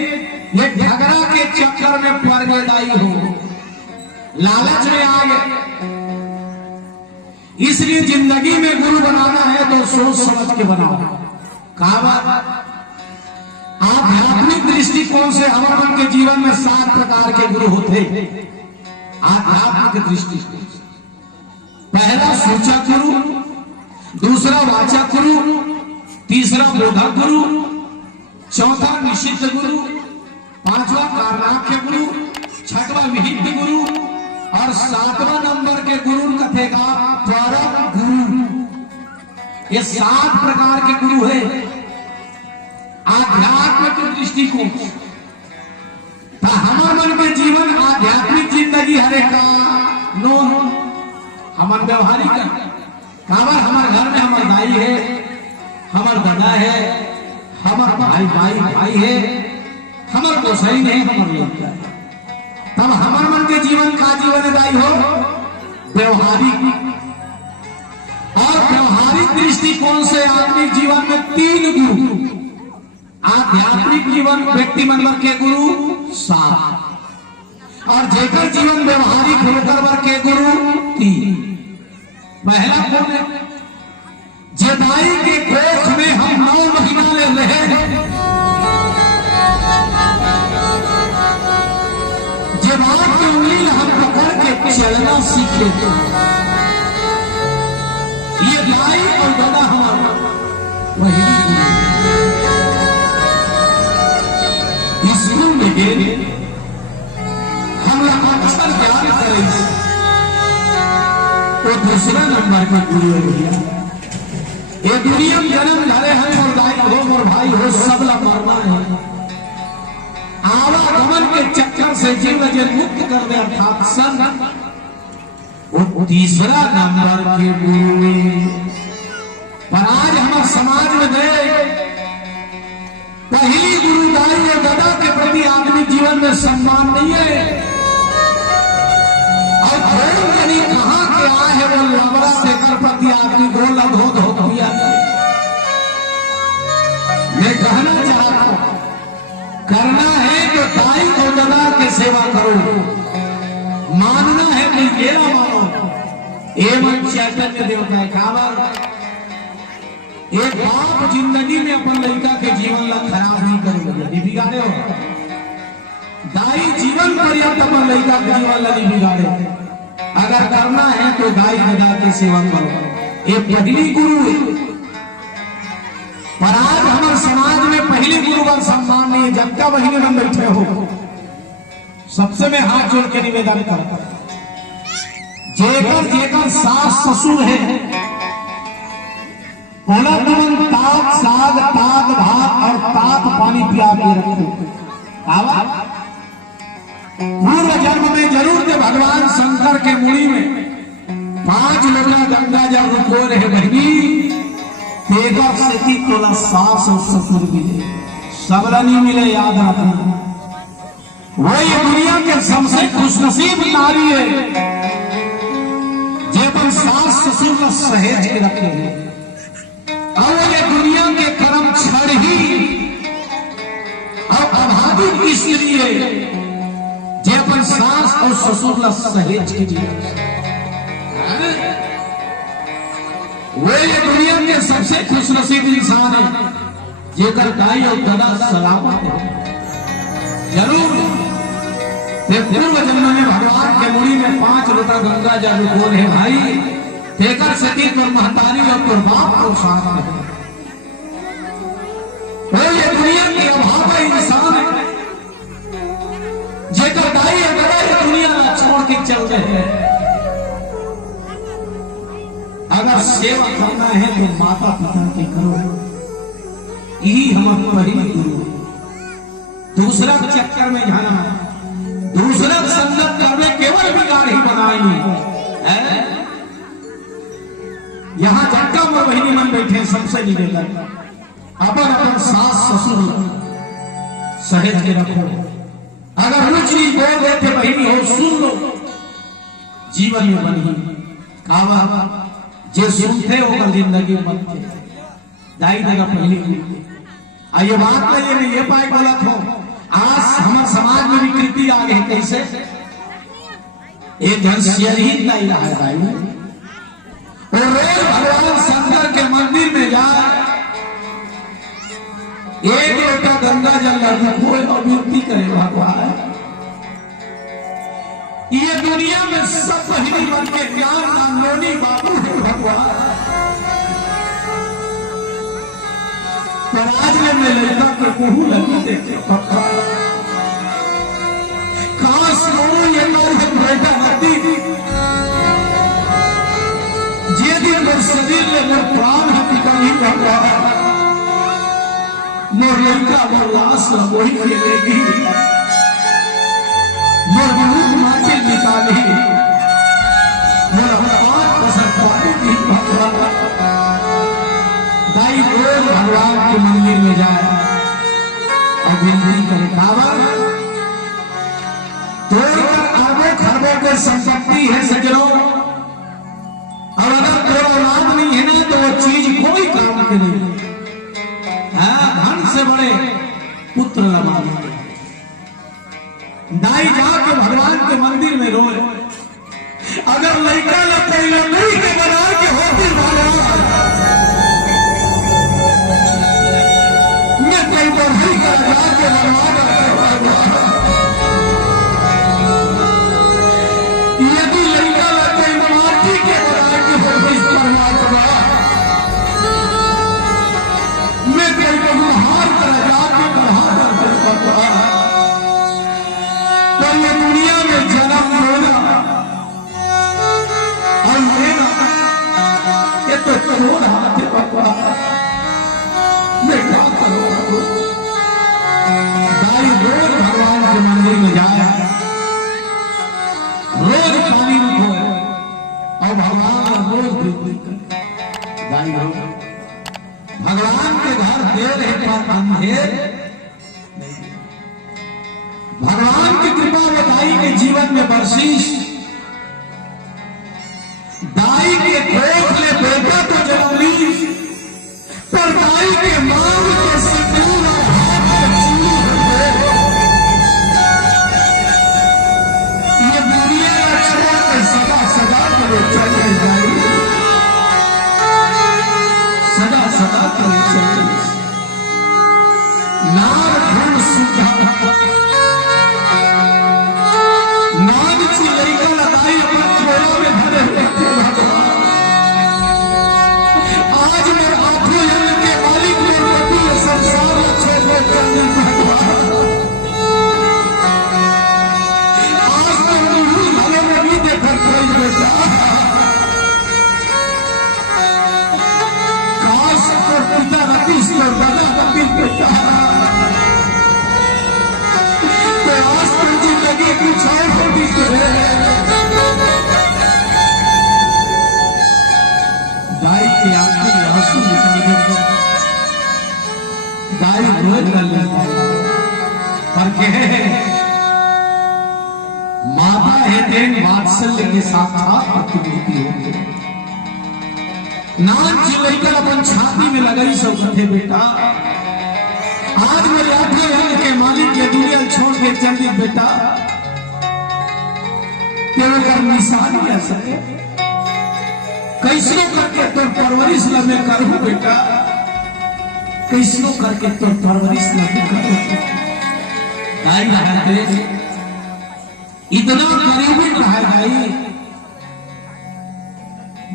ये झगड़ा के चक्कर में पड़ गए दाई हो, लालच में आ गए। इसलिए जिंदगी में गुरु बनाना है तो सोच समझ के बनाओ। कहा बात आध्यात्मिक दृष्टिकोण से हमारे के जीवन में 7 प्रकार के गुरु होते। आध्यात्मिक दृष्टिकोण पहला सूचक गुरु, दूसरा वाचक गुरु, तीसरा बोधक गुरु, चौथा निषिद्ध गुरु, 5वां कारणाख्य गुरु, 6वां विहित गुरु और 7वां नंबर के गुरु कथेगा परम गुरु। ये 7 प्रकार के गुरु है आध्यात्मिक दृष्टिकोण। हमारे मन में जीवन आध्यात्मिक जिंदगी हरे का नो हमारे व्यवहारिक काबर हमारे घर में हमारे दाई है, हमारे दादा है, हमारे भाई है, हमारे गोसाई है, हमारे लोग है। तब हमारे मन के जीवन का जीवन दाई हो व्यवहारिक। और व्यवहारिक दृष्टिकोण से आदमी जीवन में 3 गुरु, आध्यात्मिक जीवन व्यक्ति मनवर के गुरु 7 और जेकर जीवन व्यवहारिक होकर के गुरु 3। पहला कौन है? जेदाई के कोख में हम 9 महीना ले रहे, जेबान की उंगली हम पकड़ के चलना सीखे। ये दाई और दादा हमारा वही स्कूल में गए हमरा अक्सर ज्ञान करे तो दूसरा नंबर का गुरु भैया ये दुनिया में जन्म धरे हैं और दाई हो और भाई हो सब ला मरना है आवागमन के चक्कर से जीव जन मुक्त कर दे अर्थात सन वो तीसरा नंबर के गुरु पर आज हमारे समाज में दे पहली गुरु दाई और दादा के प्रति आदमी जीवन में सम्मान नहीं है और कहां के आए है वो लबड़ा देकर प्रति आदमी गोला धो धो दिया। मैं कहना चाहता हूं करना है तो दाई और दादा की सेवा करो, मानना है कि मेरा मानो एवं चैतन्य देवता है कावल एक बाप जिंदगी में अपन लड़का के जीवन ला खराब नहीं करेगा बिगाड़े हो दाई जीवन पर्यंत अपन लड़का के जीवन ला नहीं बिगाड़े। अगर करना है तो दाई दादा की सेवा करो ये पहली गुरु है। पर आज हमारे समाज में पहली गुरु का सम्मान नहीं है। जब का महीने में बैठे हो सबसे मैं हाथ जोड़ के निवेदन करता जेकर जेकर सास ससुर है बोला तुम तात साग तात भात और तात पानी पिया के रखो। पूर्व जन्म में जरूर थे भगवान शंकर के मुनि में 5 लोटा गंगा जल रुको रहे बहनी तेगा से तोला सास और ससुर मिले सबला नहीं मिले याद रखना वो ये दुनिया के सबसे खुशनसीब नारी है जे पर सास ससुर का सहेज के रखे हैं और ये दुनिया के कर्म क्षण ही और अभावित इसलिए जे पर सास और ससुर ला सहेज के लिए वो ये दुनिया के सबसे खुशनसीब इंसान है जेकर दाई और दादा सलामत है। जरूर पूर्व जन्म में भगवान के मुड़ी में 5 लोटा गंगा जल बोल है भाई तेकर सती तो महतारी और तो बाप को साथ में वो ये दुनिया की अभाव इंसान है जेकर दाई और दादा ये दुनिया छोड़ के चल रहे हैं। अगर सेवा करना है तो माता पिता की करो यही हमारा पहली गुरु। दूसरा चक्कर में जाना दूसरा संगत करने केवल बिगाड़ ही बनाएंगे। यहाँ झटका में बहनी मन बैठे सबसे निवेदन अपन अपन सास ससुर सहेज के रखो। अगर वो चीज बोल देते बहनी हो सुन लो जीवन में बनी कावा जे सुनते होकर जिंदगी बनते दाई देगा पहली ये बात में ये पाई गलत हो। आज हमारे समाज में विकृति आ गई कैसे एक घर शेर ही नहीं रहा है भाई और रोज भगवान शंकर के मंदिर में जाए 1 लोटा गंगा जल रखो और विनती करे भगवान ये दुनिया में सब पहली बन के ज्ञान नानोनी बाबू है भगवान। पर आज में लड़का के कोहू लगी देखे काश रो ये बेटा नदी जे दिन मोर शरीर में मोर प्राण हती कहीं भगवान मोर लड़का मोर लाश वही खेलेगी मोर रूप माटी निकाली मोर हाथ पसंद पाएगी भगवान। दाई रोज भगवान के मंदिर में जाए और विनती करे कावर तोड़कर अरबों खरबों की संपत्ति है सजनों और अगर तेरा औलाद नहीं है ना तो वो चीज कोई काम के नहीं धन से बड़े पुत्र लगा दाई जाके भगवान के मंदिर में रोए अगर लड़का न कोई लकड़ी के बना के होती भगवान मैं कोई बढ़ई का जाके यदि लड़का न कोई माटी के बना के होती परमात्मा ये तो चोर हाथ है बाबा, मैं क्या करूं? दाई रोज भगवान के मंदिर में जाए, रोज पानी में खोए और भगवान रोज दाई रोज भगवान के घर देर है पर अंधेर। भगवान की कृपा में दाई के जीवन में बरसीश, दाई के कोख ले बेटा तो जन्म ली, पर दाई के मांग के सिंदूर और हाथ में चूड़ी हो गए। ये दुनिया का छोड़ के सदा सदा के लिए चले दाई, सदा सदा के लिए चले। नार धूल सुधा नाग सी लड़का लगाई अपन छोरा में भरे हुए थे भगवान। आज मैं आंखों जल के मालिक में पति संसार अच्छे लोग करने भगवान। आज तो उन्हीं भले में भी देखा कोई बेटा, काश और पिता रतीश और दादा रतीश बेटा, तो आज तो जिंदगी कुछ और होती है। दाई की आंखों में आंसू निकलने पर दाई रोज न लेता पर कहे माता है तेन वात्सल्य के साक्षात प्रतिमूर्ति होगी। नान चिलैकर अपन छाती में लगाई सब कथे बेटा, आज मेरे आठवें रंग के मालिक के दुनिया छोड़ के चल दी बेटा, केवल कर निशान नहीं आ सके। कैसो करके तो परवरिश लगे करूं बेटा, कैसो करके तो परवरिश लगे करूं। दाई रहते इतना करीबी रहा दाई,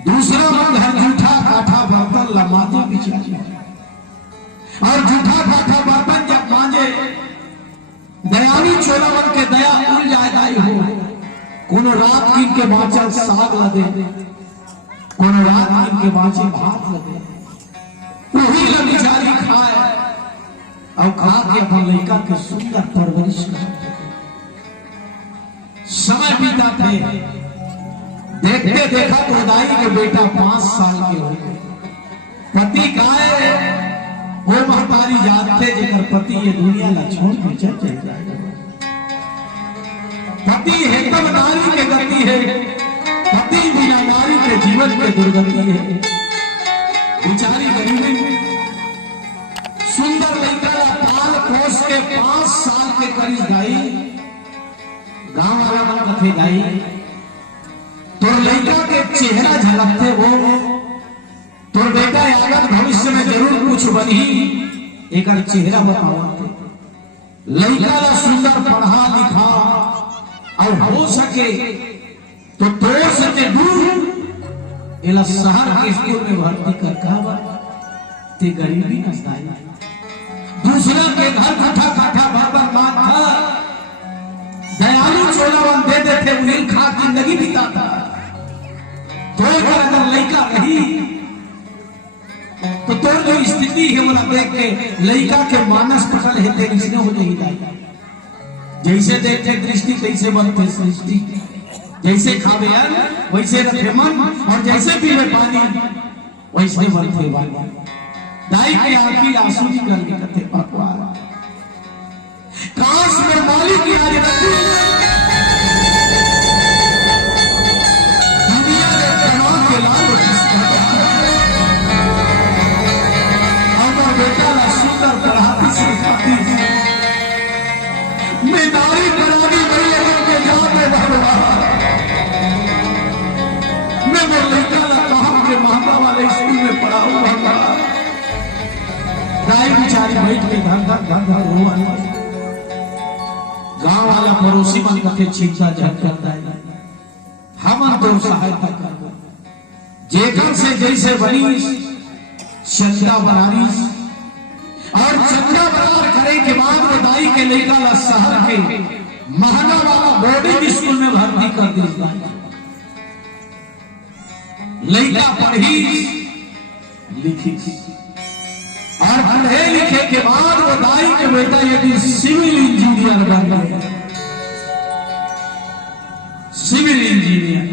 दूसरा मन घर झूठा काठा बर्तन लमाते बिछा और झूठा काठा बर्तन जब मांझे दयालु चोलावन के दया उल जाए दाई हो। कोनो रात कीन के बाँचल साग लदे, कोनो रात कीन के बाँचे भात लदे, वही ला बिचारी खाए और खा के अपन लड़का के सुंदर परवरिश करते। समय बीता थे, देखते देखा तो दाई के बेटा 5 साल के हो गए। पति गाय वो महतारी जाते जेकर पति ये दुनिया ला छोड़ के चल जाए। पति हेतम नारी के गति है, पति बिना नारी के जीवन के दुर्गति है। बेचारी गरीबी में सुंदर लड़का ला पाल पोस के 5 साल के करीब गाई। गांव वाला मन कथे गाई तो लड़का के चेहरा झलकते वो, तो बेटा आगत भविष्य में जरूर कुछ बनी, एक चेहरा बताओ। लड़का ला सुंदर पढ़ा लिखा और हो सके तो तोड़ सके दूर इला शहर के स्कूल में भर्ती कर काबा ते गरीबी नस्ताई। दूसरा के घर काठा काठा बर्तन माथा दयालु चोलावन दे देते, उन्हें खा जिंदगी बिताता। तो अगर लड़का नहीं तो तोड़ जो स्थिति है वो देख के लड़का के मानस पकड़ हेते इसने हो जाए। जैसे देखे दृष्टि तैसे बनते सृष्टि, जैसे खावे यार वैसे रखे मन, और जैसे पीवे पानी वैसे बनते वाणी। दाई के आंखी आंसू निकल के कथे पकवान, काश में मालिक यार रखी दुनिया में तमाम के लाल और बेटा ला सुंदर पढ़ाती सिखाती मैं नारी करानी नहीं लगन के जाने भगवान। मैं वो लड़का ला कहा के महंगा वाले स्कूल में पढ़ाऊं भगवान। दाई बिचारी बैठ के धन धन धन धन रोवानी। गांव वाला पड़ोसी मन कथे चिंता झट करता है, हमन तो सहायता कर जेकर से जैसे बनी चंदा बनानी और चंदा बराबर करे के बाद वो दाई के लड़का ला शहर के महंगा वाला बोर्डिंग स्कूल में भर्ती कर दी। लड़का पढ़ी लिखी। और पढ़े लिखे के बाद वो दाई के बेटा यदि सिविल इंजीनियर बन गए, सिविल इंजीनियर,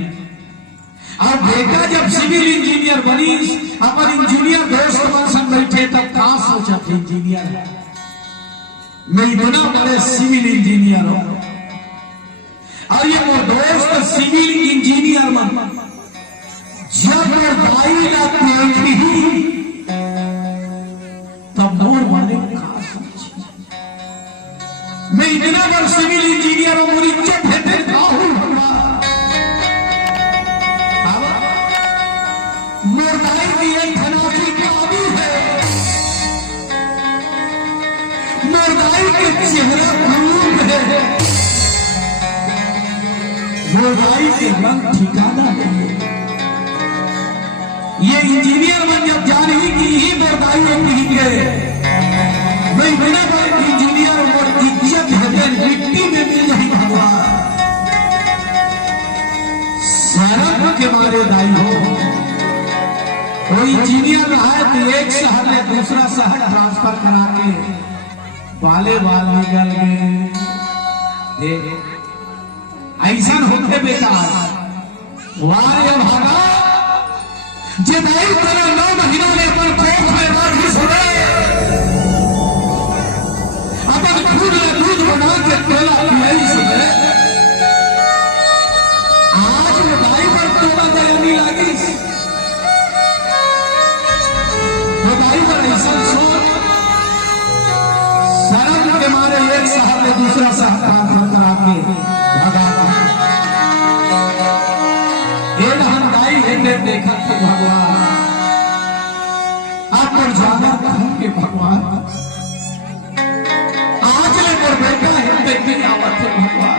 और बेटा जब सिविल इंजीनियर बनी, अपन इंजीनियर दोस्त मन संग बैठे तब कहां सोचा थे इंजीनियर मैं इतना बड़े सिविल इंजीनियर हो। और ये वो दोस्त सिविल इंजीनियर मन जब दाई ना देखी तब मोर माने मैं इतना बड़ सिविल इंजीनियर हूं, मोरी इज्जत है मोरदाई की एक धनाजी काबू है, मोरदाई के चेहरा खूब है, मोरदाई के रंग ठिकाना है। ये इंजीनियर बन जब जान ही की ही मोरदाई के मैं बिना बात इंजीनियर और इज्जत है मिट्टी में मिल जाए भगवान शर्म के मारे दाई हो। कोई इंजीनियर रहा है तो एक शहर में दूसरा शहर ट्रांसफर करा के बाले बाल निकल गए। ऐसा होते बेकार वारे भागा जिदाई तेरा 9 महीना में अपन कोख में बार ही सुने अपन खुद दूध बना के केला पिलाई सुने। आज दाई पर तोड़ा दयानी लगी शर्म के मारे एक शहर में दूसरा शहर ट्रांसफर करा के भगा दाई हेटे देखा थे भगवान आप पर ज्यादा कहूं के भगवान आज ले पर बेटा हेटे की आवत है भगवान।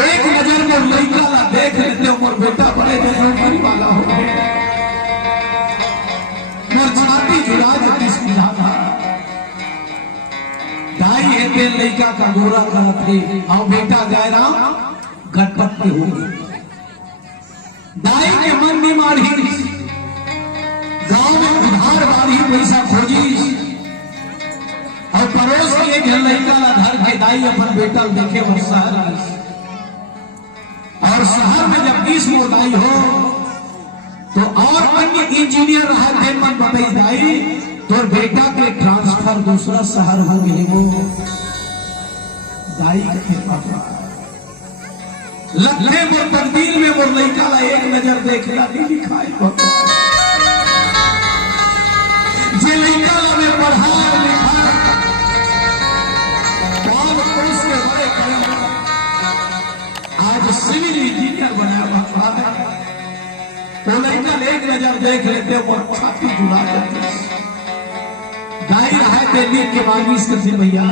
एक नजर में लड़का ला देख लेते और बेटा बड़े नौकरी वाला हो गया, जुड़ा था दाई हेते लड़का का गोरा करत थे और बेटा जयराम गटपट के हो गए। दाई के मन में मारी गांव में उधार बारी पैसा खोजी और पड़ोस के एक लड़का ला घर के दाई अपन बेटा देखे और शहर और शहर में जब 20 मोदाई हो तो और अन्य इंजीनियर रहा थे मन बताई दाई तो बेटा के ट्रांसफर दूसरा शहर हो गए। वो दाई के लखने मोर तकदीर में मोर लड़का ला एक नजर देखला नहीं लिखाए जे लड़का ला में पढ़ा लिखा बाल पुरुष के बड़े करें आज सिविल इंजीनियर बनाया बाबा तो लड़का एक नजर देख लेते और छाती जुड़ा देते। दाई रहा थे लिख के मांगीस कर से भैया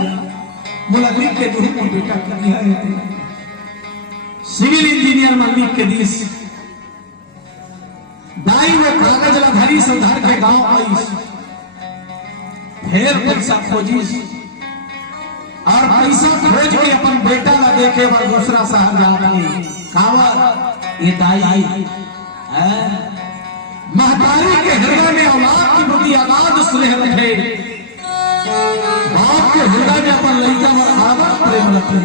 बोला लिख के दूर को बेटा कर दिया है सिविल इंजीनियर में लिख के दिस दाई वो कागज ला धरी से उधर के गांव आई फिर पैसा खोजी और पैसा खोज के अपन बेटा ला देखे और दूसरा शहर जाके कावर ये दाई महतारी के हृदय में औलाद की प्रति अगाध स्नेह रखे, बाप के हृदय में अपन लड़का और आदर प्रेम रखे।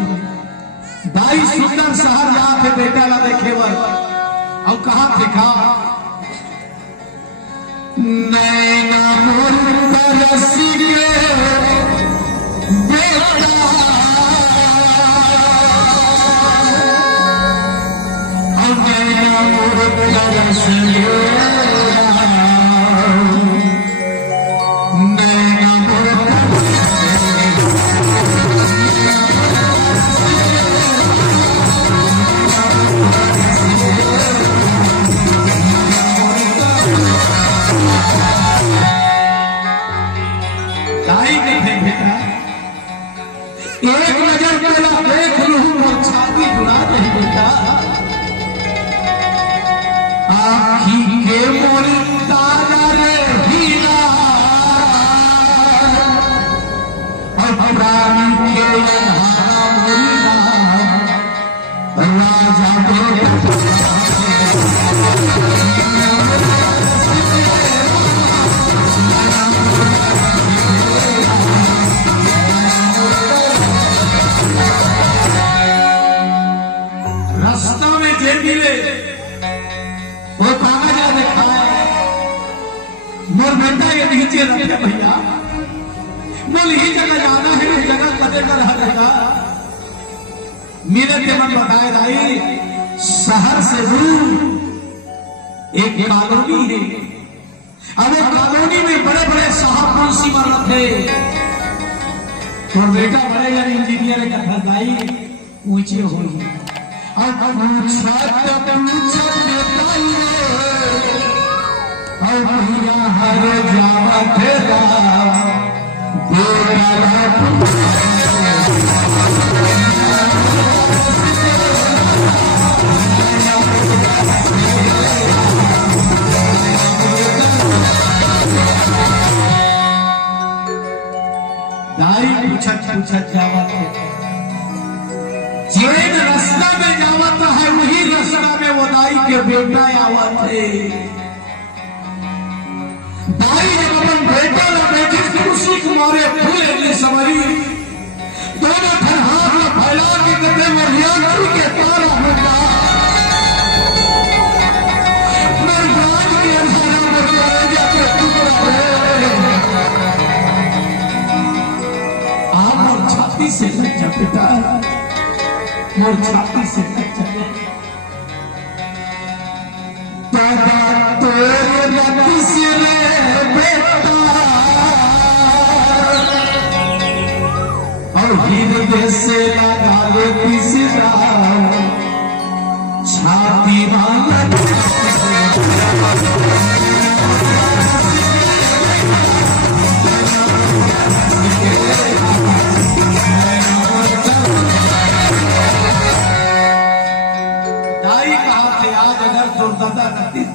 दाई सुंदर शहर जाके बेटा ला देखे और कहा थे का नैना मोर तरसी के बेटा नैना मोर तरसी एक नजर पहला देख लू और छाती जुड़ा दे बेटा आखी के मोर तारा रे हीरा और प्राणी के अन्हारा मोरीना राजा बेटा मोर बेटा ये नीचे रखे भैया, बोल ही जगह जाना है, इस जगह कदे का रहेगा। मेरे के मन बताए भाई, शहर से दूर एक कॉलोनी है। अब वो कॉलोनी में बड़े बड़े साहब मुंशी मरत है। और बेटा बड़े यार इंजीनियर का था भाई, ऊंचे होगी और हर जावा तेरा दाई पूछत जावत है, जेन रास्ता में जावत है वही रास्ता में वो दाई के बेटा आवत है। दाई जब अपन बेटा ला बेटी से उसी कुमारे फूले समरी, दोनों हाथ में फैला के कदे मरियाती के तारा होगा, मैं राज के अंधारा में चले जाके टुकड़ा छाती से बच्चा पिता मोर छाती से बच्चा दादा तोरे रति से रे बेटा और हृदय से लगा ले तीसरा छाती वाला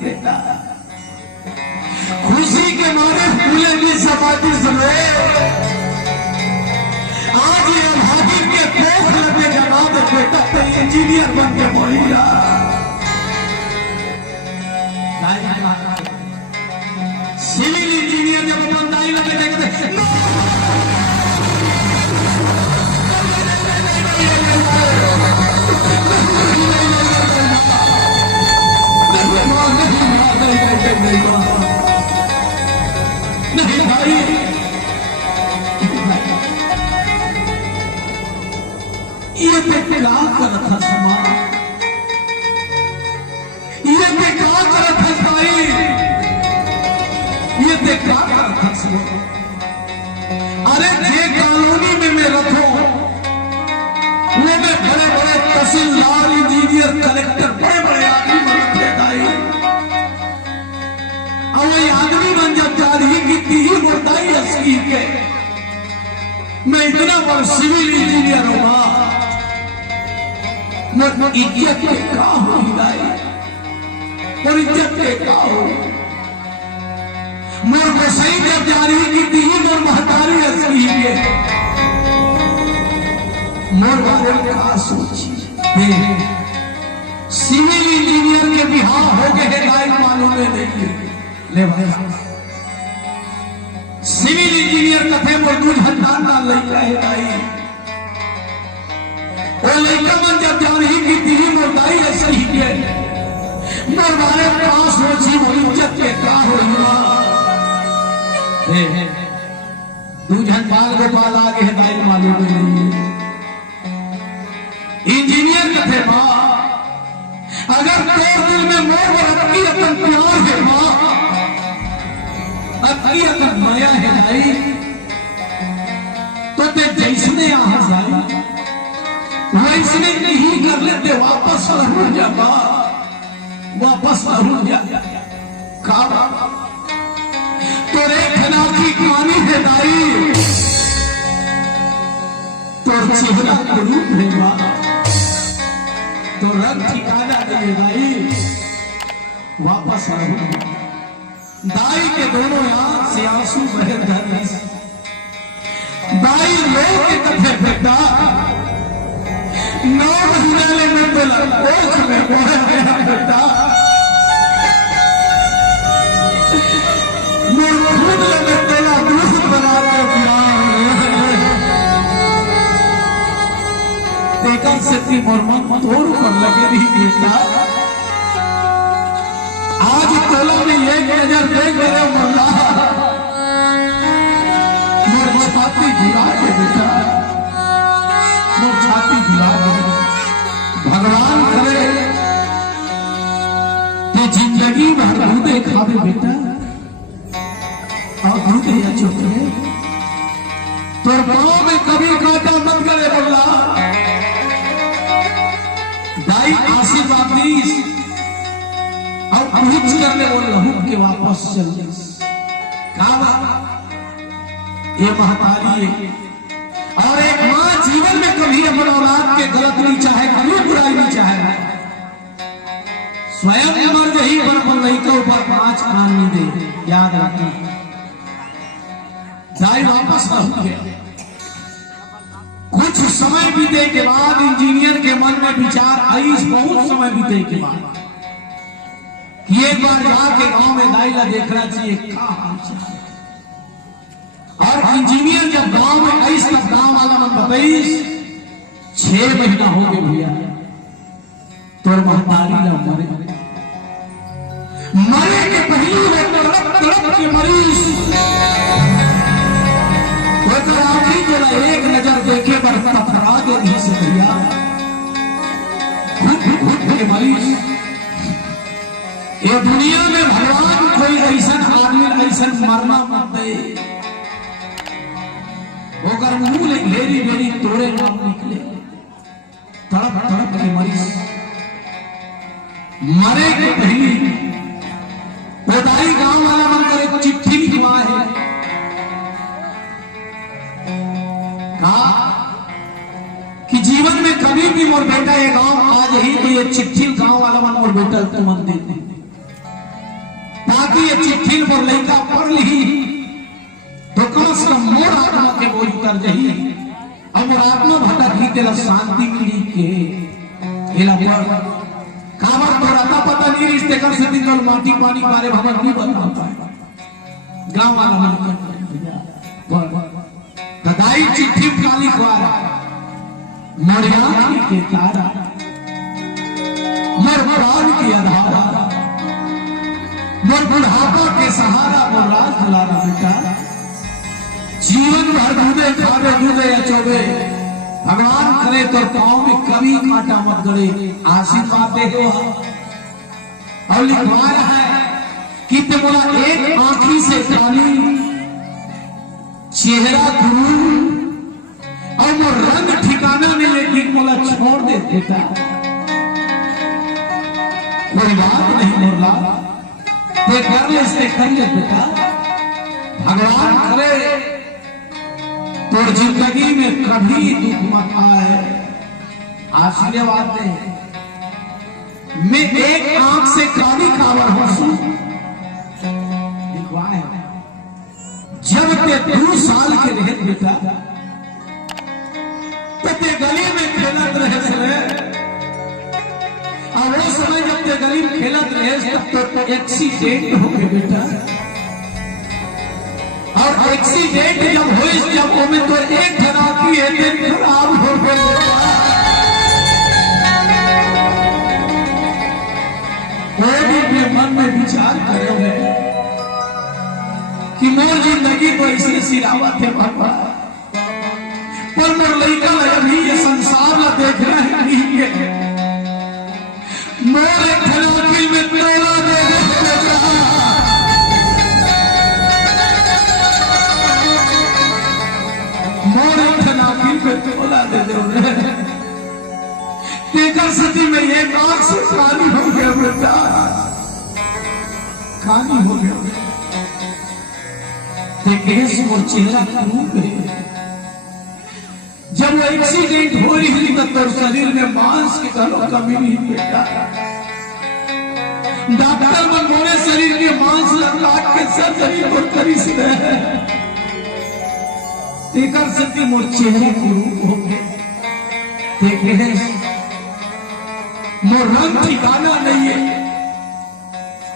बेटा खुशी के मारे फूले की समाधि सुने। आज ये भाभी के कोख लगे जनाब बेटा तो इंजीनियर बन के बोलिया। सिविल इंजीनियर जब बंदाई लगे देखते नहीं भाई, ये बेटा कर था समाज, ये बेटा कर था भाई, ये बेटा कर था समाज। अरे जे कॉलोनी में मैं रखो वो में बड़े बड़े तहसीलदार, इंजीनियर, कलेक्टर, बड़े बड़े आदमी बनते दाई। और वही आदमी बन जब जा रही की मुर्दाई असली के मैं इतना बड़ा सिविल इंजीनियर होगा, मैं इज्जत के का हो दाई, और इज्जत के का हो मोर को सही जब जा रही की मोर महतारी असली के मोर बारे में का सोची। सिविल इंजीनियर के बिहार हो गए हैं दाई, मालूम नहीं ले भाई। सिविल इंजीनियर कथे मजदूर हजान ना लड़का है दाई, वो लड़का मन जब जा रही की दी मुर्दाई ऐसे ही के मोर बारे पास हो जी वो इज्जत के का होगा। दूजन बाल गोपाल आगे है दाई, मालूम नहीं। इंजीनियर कथे माँ अगर तो दिल में मोर रखी अपन प्यार है माँ, अभी अगर माया है भाई तो ते जैसने आ जाए वैसने नहीं कर लेते, वापस लौट जा वापस लौट जा का तोरे खना की कहानी है दाई, तो चेहरा को रूप लेगा तो रंग ठिकाना नहीं दाई, वापस लौट दाई के दोनों आंख से आंसू बहे धरने से। दाई लोग के कथे बेटा 9 महीने में तो कोच में बोले गया बेटा मुर्खुद में तेरा दूध बना के देखा से मोर मन तोड़ पर लगे रही बेटा। आज तोला में एक नजर देख रहे मल्ला खिला दे। भगवान करे कि जिंदगी भर दूधे खावे बेटा और दूधे या चुपे तो पाँव में कभी कांटा मत करे बोला दाई आशीर्वाद दीस और कुछ करने बोल लहू के वापस चल कहा ये महतारी है और एक माँ जीवन में कभी अपने औलाद के गलत नहीं चाहे कभी बुराई नहीं चाहे स्वयं मर गई पर लड़के ऊपर 5 कान नहीं दे याद रखना दाई वापस लहू गया। कुछ समय बीते के बाद इंजीनियर के मन में विचार आई बहुत समय बीते के बाद कि एक बार जाके गांव में दाई ला देखना चाहिए कहा और इंजीनियर जब गांव में आई तब गांव वाला मन बताइस 6 महीना हो गए भैया तो महतारी ला मरे के पहली में तड़प के मरीज तो आखिरी जरा एक नजर देखे पर पथरा के नहीं से भैया घुट के मरीज। ये दुनिया में भगवान कोई ऐसा आदमी ऐसा मरना मत दे होकर मुंह घेरी घेरी तोड़े नाम निकले तड़प तड़प के मरीज मरे के पहली गांव वाला मन करे चिट्ठी लिखवा है कहा कि जीवन में कभी भी मोर बेटा ये गांव आज ही तो ये चिट्ठी गांव वाला मन मोर बेटा तुम दे ताकि ये चिट्ठी पर लड़का पढ़ ली तो कम से कम मोर आत्मा के बोझ उतर जही और मोर आत्मा भटक ही तेरा शांति मिली के एला पर काबर तोरा पता नहीं रिश्ते कर से दिन माटी पानी बारे भगवान नहीं बता पाए गांव वाला मन दाई चिट्ठी काली खुआरा मरिया के तारा मर प्राण की आधारा मोर बुढ़ापा के सहारा मोर राज दुलारा बेटा जीवन भर दूधे खावे दूधे या चोबे भगवान करे तो पाँव में कभी कांटा मत गड़े आशीर्वाद दे दो और लिखवाया है कि बोला एक आंखी से काली चेहरा गुरु और वो रंग ठिकाना नहीं लेकिन बोला छोड़ दे बेटा कोई बात नहीं बोला ते कर ले से कर ले बेटा भगवान करे तो जिंदगी में कभी दुख मत आए आशीर्वाद दे मैं एक आंख से काली कावर हूं लिखवाए जब ते 2 साल के रहे बेटा तो ते गली में खेलत रहे सरे और वो समय जब ते गली में खेलत रहे तब तो एक्सीडेंट हो गया बेटा और एक्सीडेंट जब हुई जब वो में तो एक खराबी है दिन खराब हो गया भी मन में विचार करे हुए कि मोर जिंदगी तो इसलिए सिरावत है भगवान पर मोर लड़का अभी ये संसार ना देख रहा है नहीं है मोर एक खराबी में तोड़ा दे मोर एक खराबी में तोड़ा दे तेकर सती में ये आंख से खाली हो गया बेटा खाली हो गया और चेहरा टूट गया जब एक्सीडेंट हो रही थी तो शरीर में मांस की करो कमी नहीं बेटा डॉक्टर ने मोरे शरीर के मांस काट के सर्जरी को करी से तेकर सती मोर चेहरा कुरूप हो गया देखे मोर रंग ठिकाना नहीं है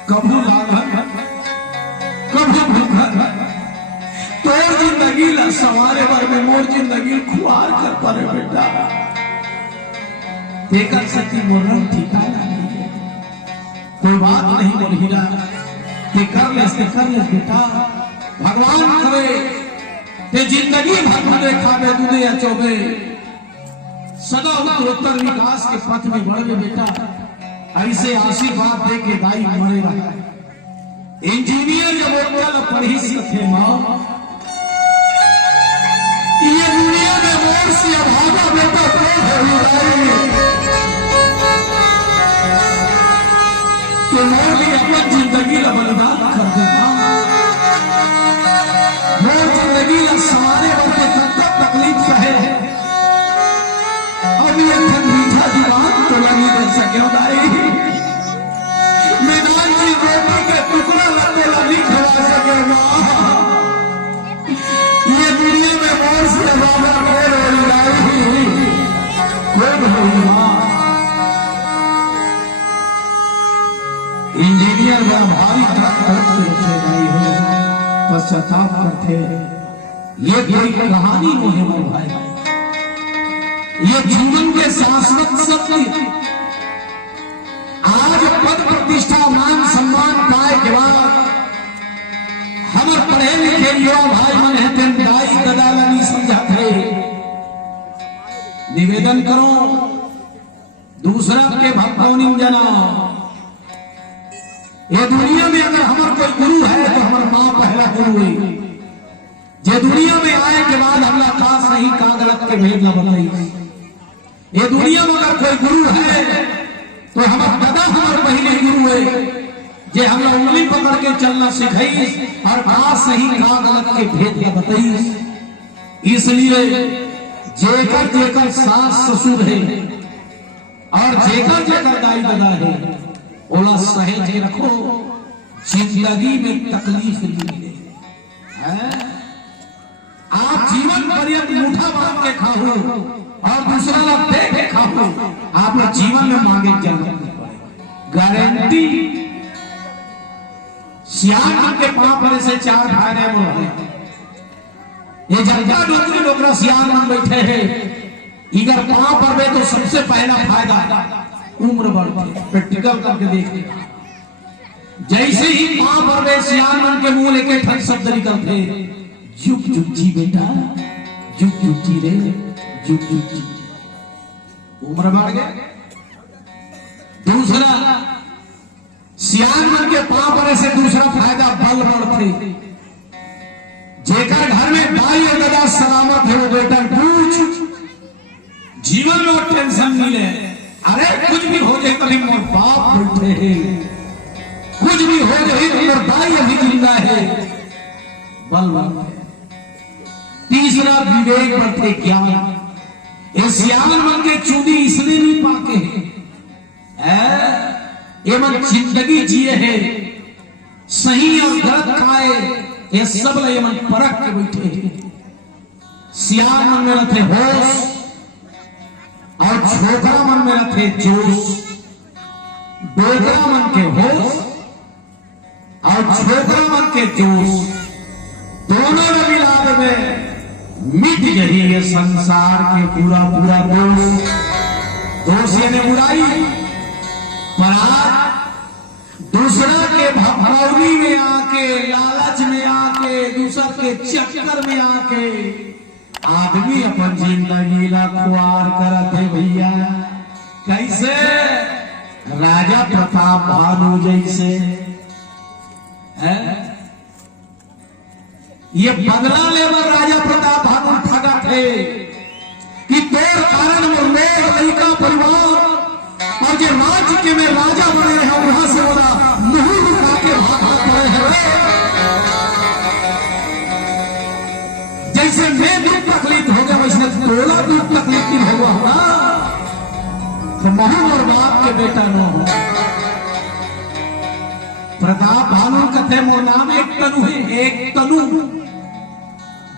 कभू लाभन कभू भूखन तोर जिंदगी ला सवारे बार में मोर जिंदगी खुआर कर परे बेटा तेकर सती मोर रंग ठिकाना नहीं है कोई बात नहीं मोर हीरा ते कर ले बेटा भगवान करे ते जिंदगी भर दूधे खावे दूधे या चोबे सदा उत्तरोत्तर विकास के पथ में बढ़े बेटा। ऐसे आशीर्वाद दे के दाई मरेगा। इंजीनियर जब बोतल पढ़ी थे माँ, ये दुनिया में मोर से अभागा बेटा तो मोर भी अपन जिंदगी का बलिदान कर दे। मोर जिंदगी का सवारे बनते तब तक तकलीफ सहे। अब ये मीठा जुबान तो लगी कर सके दाई। मैदान की रोटी के टुकड़ा लगते लगी खवा सके माँ। ये दुनिया में मोर से बाबा मोर हो जाएगी कोई नहीं माँ। इंजीनियर बड़ा भारी तड़पते रखे भाई हो, पश्चाताप करते। ये कोई कहानी हो है मोर भाई, ये जीवन के शाश्वत सत्य। आज पद प्रतिष्ठा मान सम्मान पाए के बाद हमारे पढ़े लिखे युवा भाई मन है दाई ददाला नहीं समझाते। निवेदन करो दूसरा के भक्तों जना। ये दुनिया में अगर हमारा कोई गुरु है तो हमारा माँ पहला गुरु है। ये दुनिया में आए के बाद हमला खास नहीं का गलत के भेद न बताई। ये दुनिया में अगर कोई गुरु है तो हमारा दादा हमारे पहले गुरु है। जे हमला उंगली पकड़ के चलना सिखाई और खास नहीं का गलत के भेद न बताई। इसलिए जेकर जेकर सास ससुर है और जेकर जेकर दाई दादा है ओला सहेज के रखो। जिंदगी में तकलीफ नहीं है। आप जीवन पर्यंत मुठा बांध के खाओ और दूसरा लोग दे के खाओ। आप लोग जीवन में मांगे जन्म गारंटी। सियार के पांव पर से चार फायदे बोले। ये जनता डोकरी डोकरा सियार में बैठे हैं। इधर पांव पर तो सबसे पहला फायदा उम्र बढ़ती। प्रैक्टिकल करके देखिए। जैसे ही पांव पर सियार मन के मुंह लेके ठग शब्द निकलते, जुग जुग जी बेटा, जुग जुग जी रे, जुग जुग जी। उम्र बढ़ गया। दूसरा सियार मन के पांव पर से दूसरा फायदा बल बढ़ते। जेकर घर में दाई और दादा सलामत है वो बेटा पूछ जीवन में टेंशन मिले। अरे कुछ भी हो जाए कभी मोर बाप बैठे हैं, कुछ भी हो जाए तो मोर दाई अभी जिंदा है, बल बढ़ते। तीसरा विवेक बढ़ते ज्ञान। ये सियार मन के चूड़ी इसलिए नहीं पाके है। ये मन जिंदगी जिए है, सही और गलत खाए, ये सब ये मन परख के बैठे हैं। सियार मन में रहते होश और छोकरा मन में रहते जोश। डोकरा मन के होश और छोकरा मन के जोश दोनों में मिलाप में मिट गई ये संसार के पूरा पूरा दोष। दोष यानी बुराई। पर दूसरा के भगवानी में आके, लालच में आके, दूसर के चक्कर में आके आदमी अपन जिंदगी ला खुआर करते भैया। कैसे? राजा प्रताप भानु जैसे है। ये बदला लेकर राजा प्रताप भानु ठगा थे कि तोर कारण वो लोग लड़का परिवार और जो राज्य के में राजा बने हैं वहां से बोला मुंह लुका के भागा पड़े हैं। जैसे मैं दुख तकलीफ हो गया वैसे तोला दुख तकलीफ की होगा ना। तो महू और बाप के बेटा नो प्रताप भानु कथे मो नाम एक तनु है। एक तनु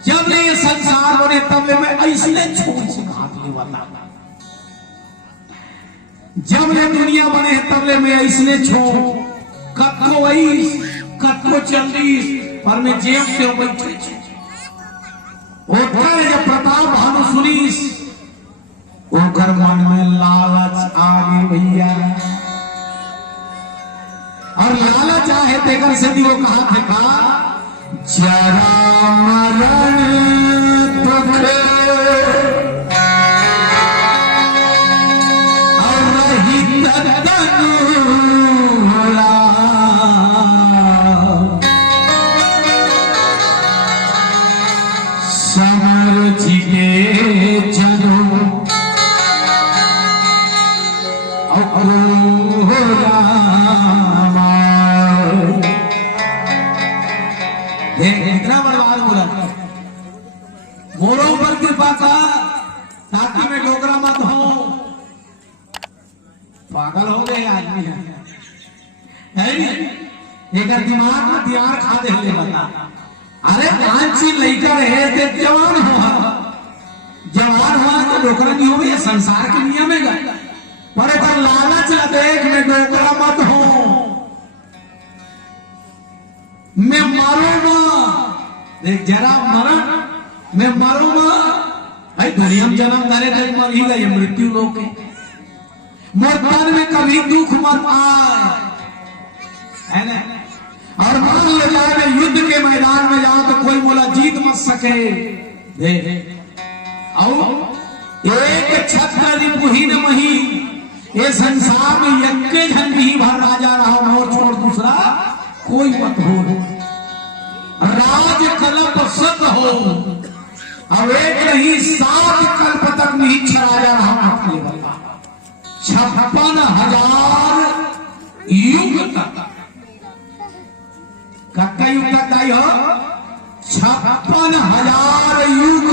जब ये संसार बने तब मैं ऐसने छोड़ से हाथ ले वाला। जब ये दुनिया बने तब मैं ऐसने छोड़ कत्को वही कत्को चल्लीस पर मैं जेब से बैठे। जब प्रताप भानु सुनीस ओकर मन में लालच आ गई भैया। और लालच आए तेकर से भी वो कहा थे का जरा मरण दुख इतना बर्बाद बोला मोरों पर कृपा का ताकि मैं डोकरा मत हूं। पागल हो गए आदमी है नहीं? एक दिमाग में दियार खा दे ले बता। अरे 5 चीज लड़का रहे थे जवान हुआ तो डोकरा नहीं हो गया, संसार के नियम है। पर एक लालच न देख मैं डोकरा मत हूं, मैं मरूंगा। देख जरा मरण मैं मरूंगा। भाई दुनिया में जन्म करे तो मर ही गए, मृत्यु लोग के मरदान में कभी दुख मत आए है ना। और मान ले जाए युद्ध के मैदान में जाओ तो कोई बोला जीत मत सके। एक छत्र पुहीन मही ये संसार में यक्के झन ही भर राजा रहा मोर छोड़ दूसरा कोई मत हो। राज कल्प सत हो अब एक नहीं 7 कल्प तक नहीं राजा रहा। 56,000 युग तक कक्का युग तक आई हो 56,000 युग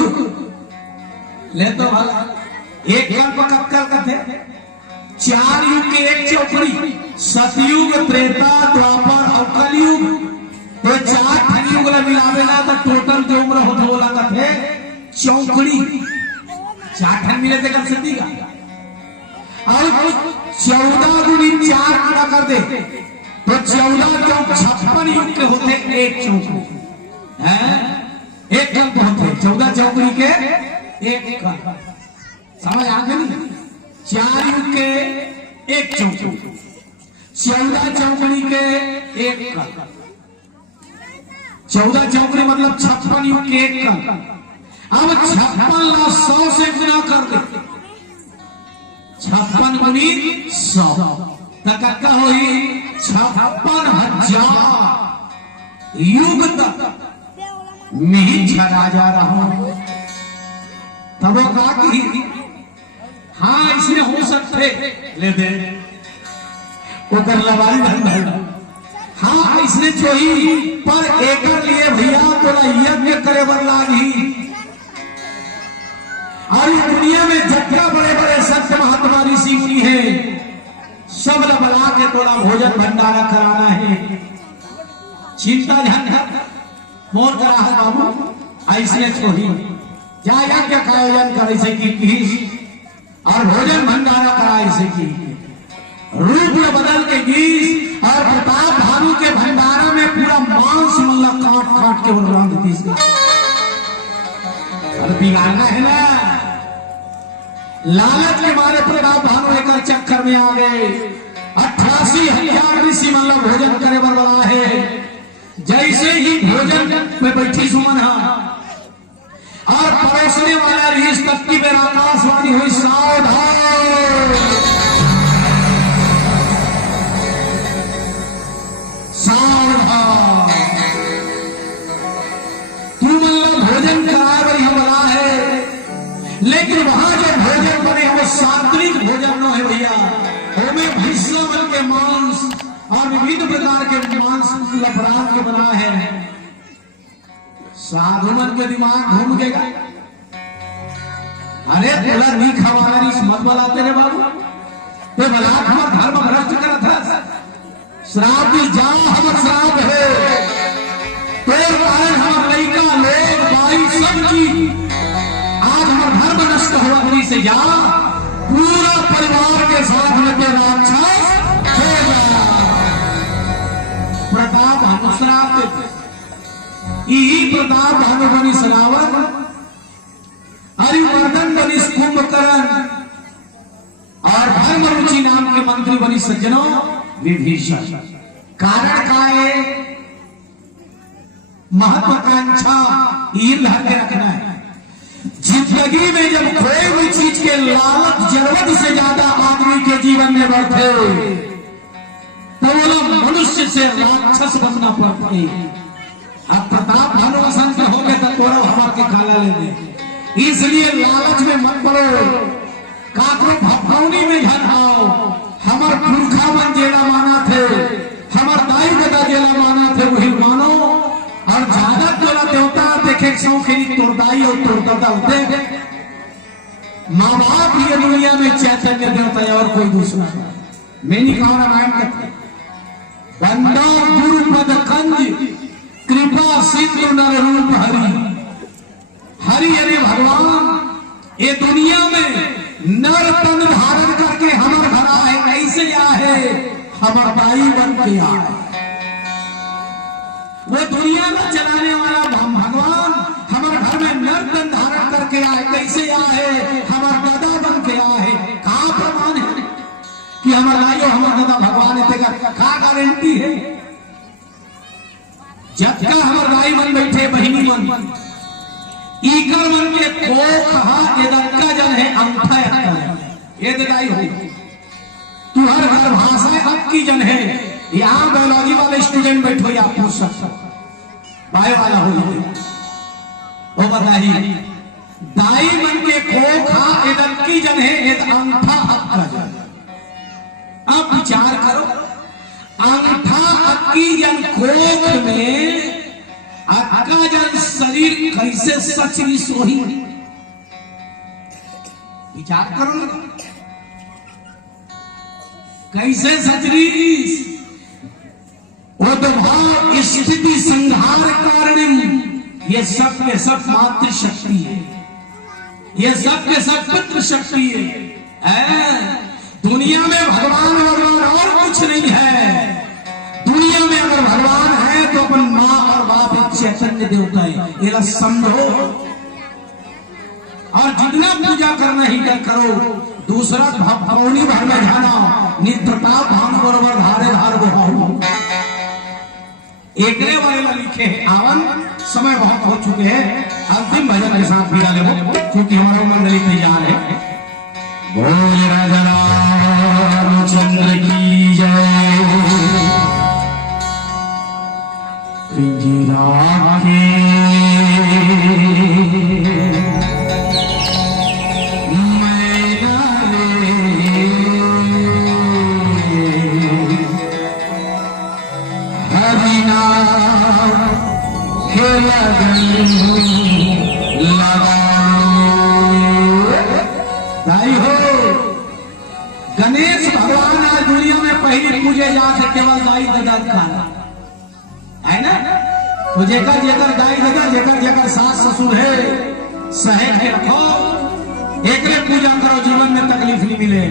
ले तो भला एक कल्प कक्का का थे 4 युग के एक चौकड़ी सतयुग त्रेता द्वापर और कलयुग तो 4 युग मिलावेला तो टोटल जो उम्र होता बोला का थे चौकड़ी 4 मिले थे कर सकती का और 14 गुनी 4 पूरा कर दे तो 14 चौक 56 युग के होते एक चौकड़ी है। एक कल्प होते 14 चौकड़ी के एक कल्प समझ आ गई। 4 युग के एक चौकड़ी 14 चौकड़ी के एक कल्प 14 चौकड़ी मतलब 56 युग के एक कल्प। अब 56 ला 100 से गुना कर दे 56 गुनी 100 तक होई 56,000 युग तक नहीं राजा रहा। तब वो कहा कि हाँ इसमें हो सकते ले दे वो कर लवारी धंधा हाँ इसने चोही पर एकर लिए भैया तोला यज्ञ करे बर लागी। और दुनिया में जितना बड़े बड़े संत महात्मा ऋषि मुनि है सब बुला के तोला भोजन भंडारा कराना है। चिंता झंझट मोर करा है बाबू ऐसे छोड़ी जा यज्ञ का आयोजन करे से की और भोजन भंडारा कराए से की रूप में बदल के गीस और प्रताप भानु के भंडारा में पूरा मांस मल्ला काट काट के बलराम दीस बिगाड़ना है ना। लालच के मारे प्रताप भानु एक चक्कर में आ गए 88,000 ऋषि मल्ला भोजन करे बरबला है। जैसे ही भोजन में बैठी सुमन और परोसने वाला ऋषि तक की मेरा आकाशवाणी हुई सावधान सावधान तू मतलब भोजन करा रही बना है लेकिन वहां जो भोजन बने वो सात्विक भोजन न है भैया। हमें भैंसा बन के मांस और विविध प्रकार के मांस लफड़ान के बना है। साधुमन के दिमाग घूम गएगा। अरे तेरा नहीं खवाना नहीं मत बलाते रे बाबू ते बला हमार धर्म भ्रष्ट करत है। श्राप जा हम श्राप है तेरे कारण हम लड़का लोग भाई सब की आज हम धर्म नष्ट हुआ नहीं से जा पूरा परिवार के साथ में तेरा राक्षस हो गया। प्रताप भानु श्राप यही प्रताप भानु बनी सरावत हरिवर्धन बनी कुंभकर्ण और धर्म रुचि नाम के मंत्री बनी सज्जनों विभीषण। कारण का है महत्वाकांक्षा ये ध्यान में रखना है। जिंदगी में जब कोई भी चीज के लालच जरूरत से ज्यादा आदमी के जीवन में बढ़ते तो वो मनुष्य से राक्षस बनना पड़ता है। अब प्रताप भानु संत हो गए तो तोरा हमार के खाला ले दे इसलिए लालच में मत पड़ो। काकरो भपकौनी में झन आओ हमार पुरखा मन जेला माना थे हमार दाई दादा जेला माना थे वही मानो और जागत वाला देवता देखे सौखी तोड़दाई और तोड़ता होते माँ बाप ये दुनिया में चैतन्य देवता है और कोई दूसरा मैंने कहा रामायण कथा बंदा गुरुपद कंज कृपा सिंधु नर रूप हरि हरि हरि भगवान ये दुनिया में नर तन धारण करके हमार घर आए ऐसे आए हमार दाई बन के आए वो दुनिया में चलाने वाला भगवान हमारे घर में नर तन धारण करके आए कैसे आए हमार दादा बन के आए कहा प्रमाण है कि हमारा आयो हमारा दादा भगवान है का गारंटी है जब का हमार दाई मन बैठे बहिनी मन ईकर मन के को कहा का जन है अंगठा ये दाई हो तू हर घर भाषा अब की जन है यहाँ बायोलॉजी वाले स्टूडेंट बैठो या पूछ सकता बायो वाला हो वो बताइए दाई मन के खो खा इधर की जन है ये अंगठा अक्का जन अब विचार करो अंगठा अक्की जन खोख में अक्का जन शरीर कैसे सचरी सोही विचार करो ना कैसे सचरी वो तो भाव स्थिति संहार कारण ये सब के सब मातृ शक्ति है ये सब के सब पुत्र शक्ति है दुनिया में भगवान भगवान और कुछ नहीं है दुनिया में अगर भगवान है तो अपन माँ और बाप एक चैतन्य देवता है ये समझो और जितना पूजा करना ही कर करो दूसरा भगवानी भर में जाना नित्यता भान बरोबर धारे धार गुहाऊ एकरे वाले लिखे आवन समय बहुत हो चुके हैं अंतिम भजन के साथ विदा लेबो क्योंकि हमारा मंडली तैयार है बोल राजा रामचंद्र की जय पिंजरा के गणेश भगवान आज दुनिया में पहली पूजे जाते केवल दाई दादा खाना है ना तो जेकर जेकर दाई दादा जेकर जेकर सास ससुर है सहेज के रखो एक पूजा करो जीवन में तकलीफ नहीं मिले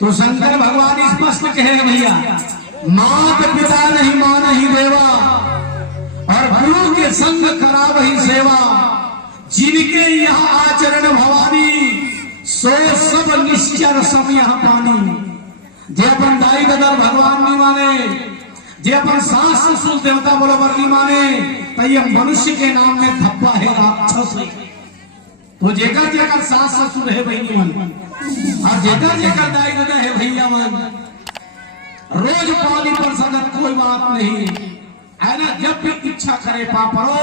तो शंकर भगवान स्पष्ट कहे भैया मात पिता नहीं मां नहीं देवा और गुरु के संग करा वही सेवा जिनके यहाँ आचरण भवानी सो सब निश्चर सब यहाँ पानी जे अपन दाई दादा भगवान नहीं माने जे अपन सास ससुर देवता बरोबर नहीं माने तो ये मनुष्य के नाम में धब्बा है राक्षस है तो जेकर जेकर सास ससुर है बहनी मन और जेकर जेकर दाई दादा है भैया मन रोज पानी पर संगत कोई बात नहीं है ना जब भी इच्छा करे पापड़ो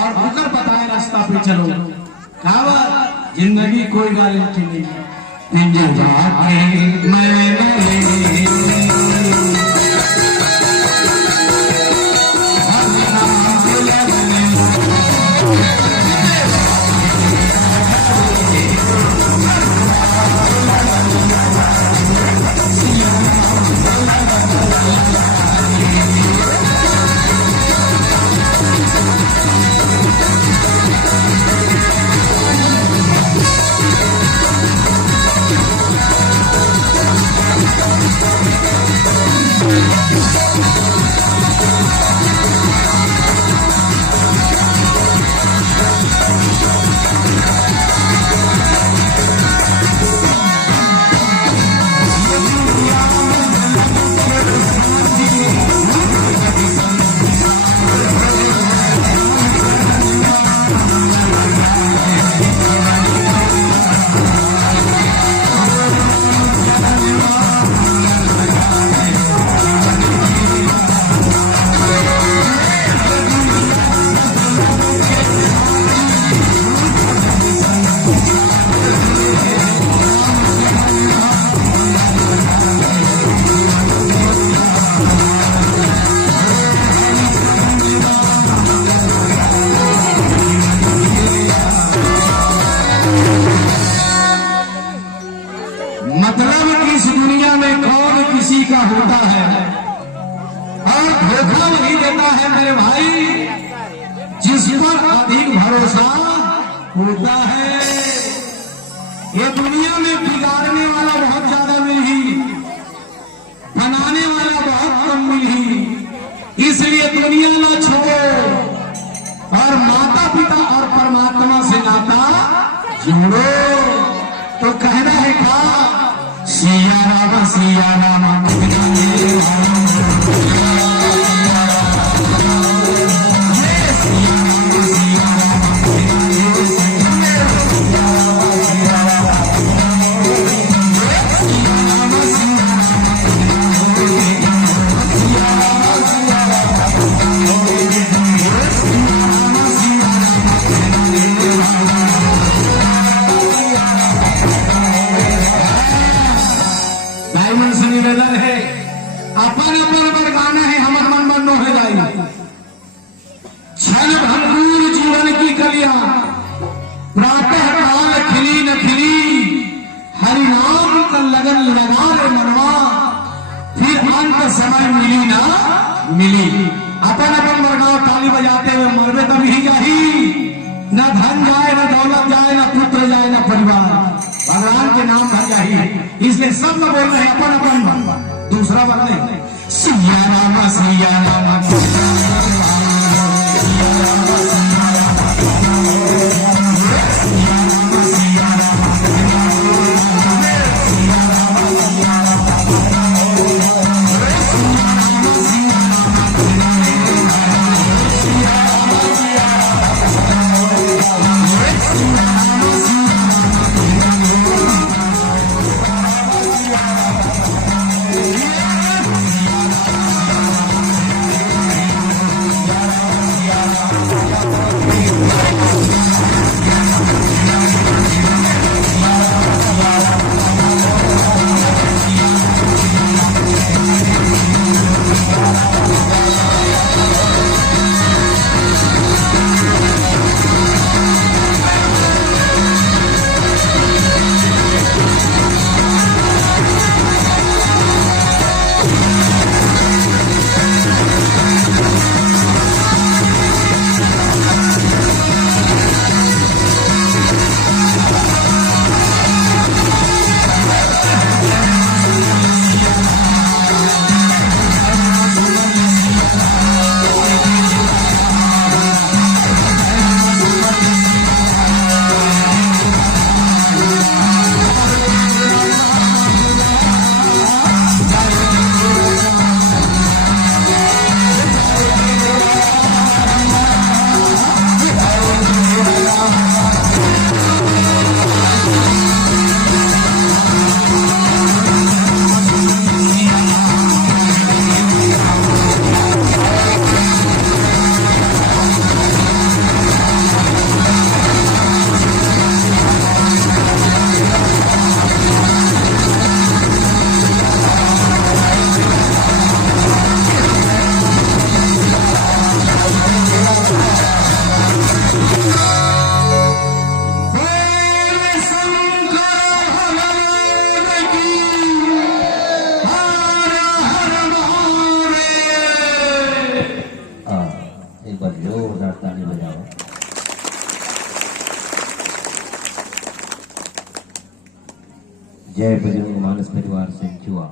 और उधर बताए रास्ता पे चलो कहावत जिंदगी कोई गारंटी नहीं मतलब कि इस दुनिया में कौन किसी का होता है और धोखा वही देता है मेरे भाई जिस पर अधिक भरोसा होता है। ये दुनिया में बिगाड़ने वाला बहुत ज्यादा मिली, बनाने वाला बहुत कम मिली। इसलिए दुनिया ना छोड़ो और माता पिता और परमात्मा से नाता जोड़ो। तो कहना है क्या? सिया राम सिया राम निवेदन है अपन अपन पर गाना है हमर मन मन हो जाएगी। क्षण भंगुर जीवन की कलियां प्रातः काल खिली न खिली, हरि नाम का लगन लगा रे मनवा, फिर अंत समय मिली ना मिली। अपन अपन मरगाओ ताली बजाते हुए मरबे तभी जाही, न धन जाए न दौलत जाए न पुत्र जाए न परिवार, भगवान के नाम भर जाही। इसलिए सब लोग बोल रहे हैं अपन अपन, दूसरा बात नहीं। सिया राम सिया राम जय बजरंग मानस परिवार से जुआ।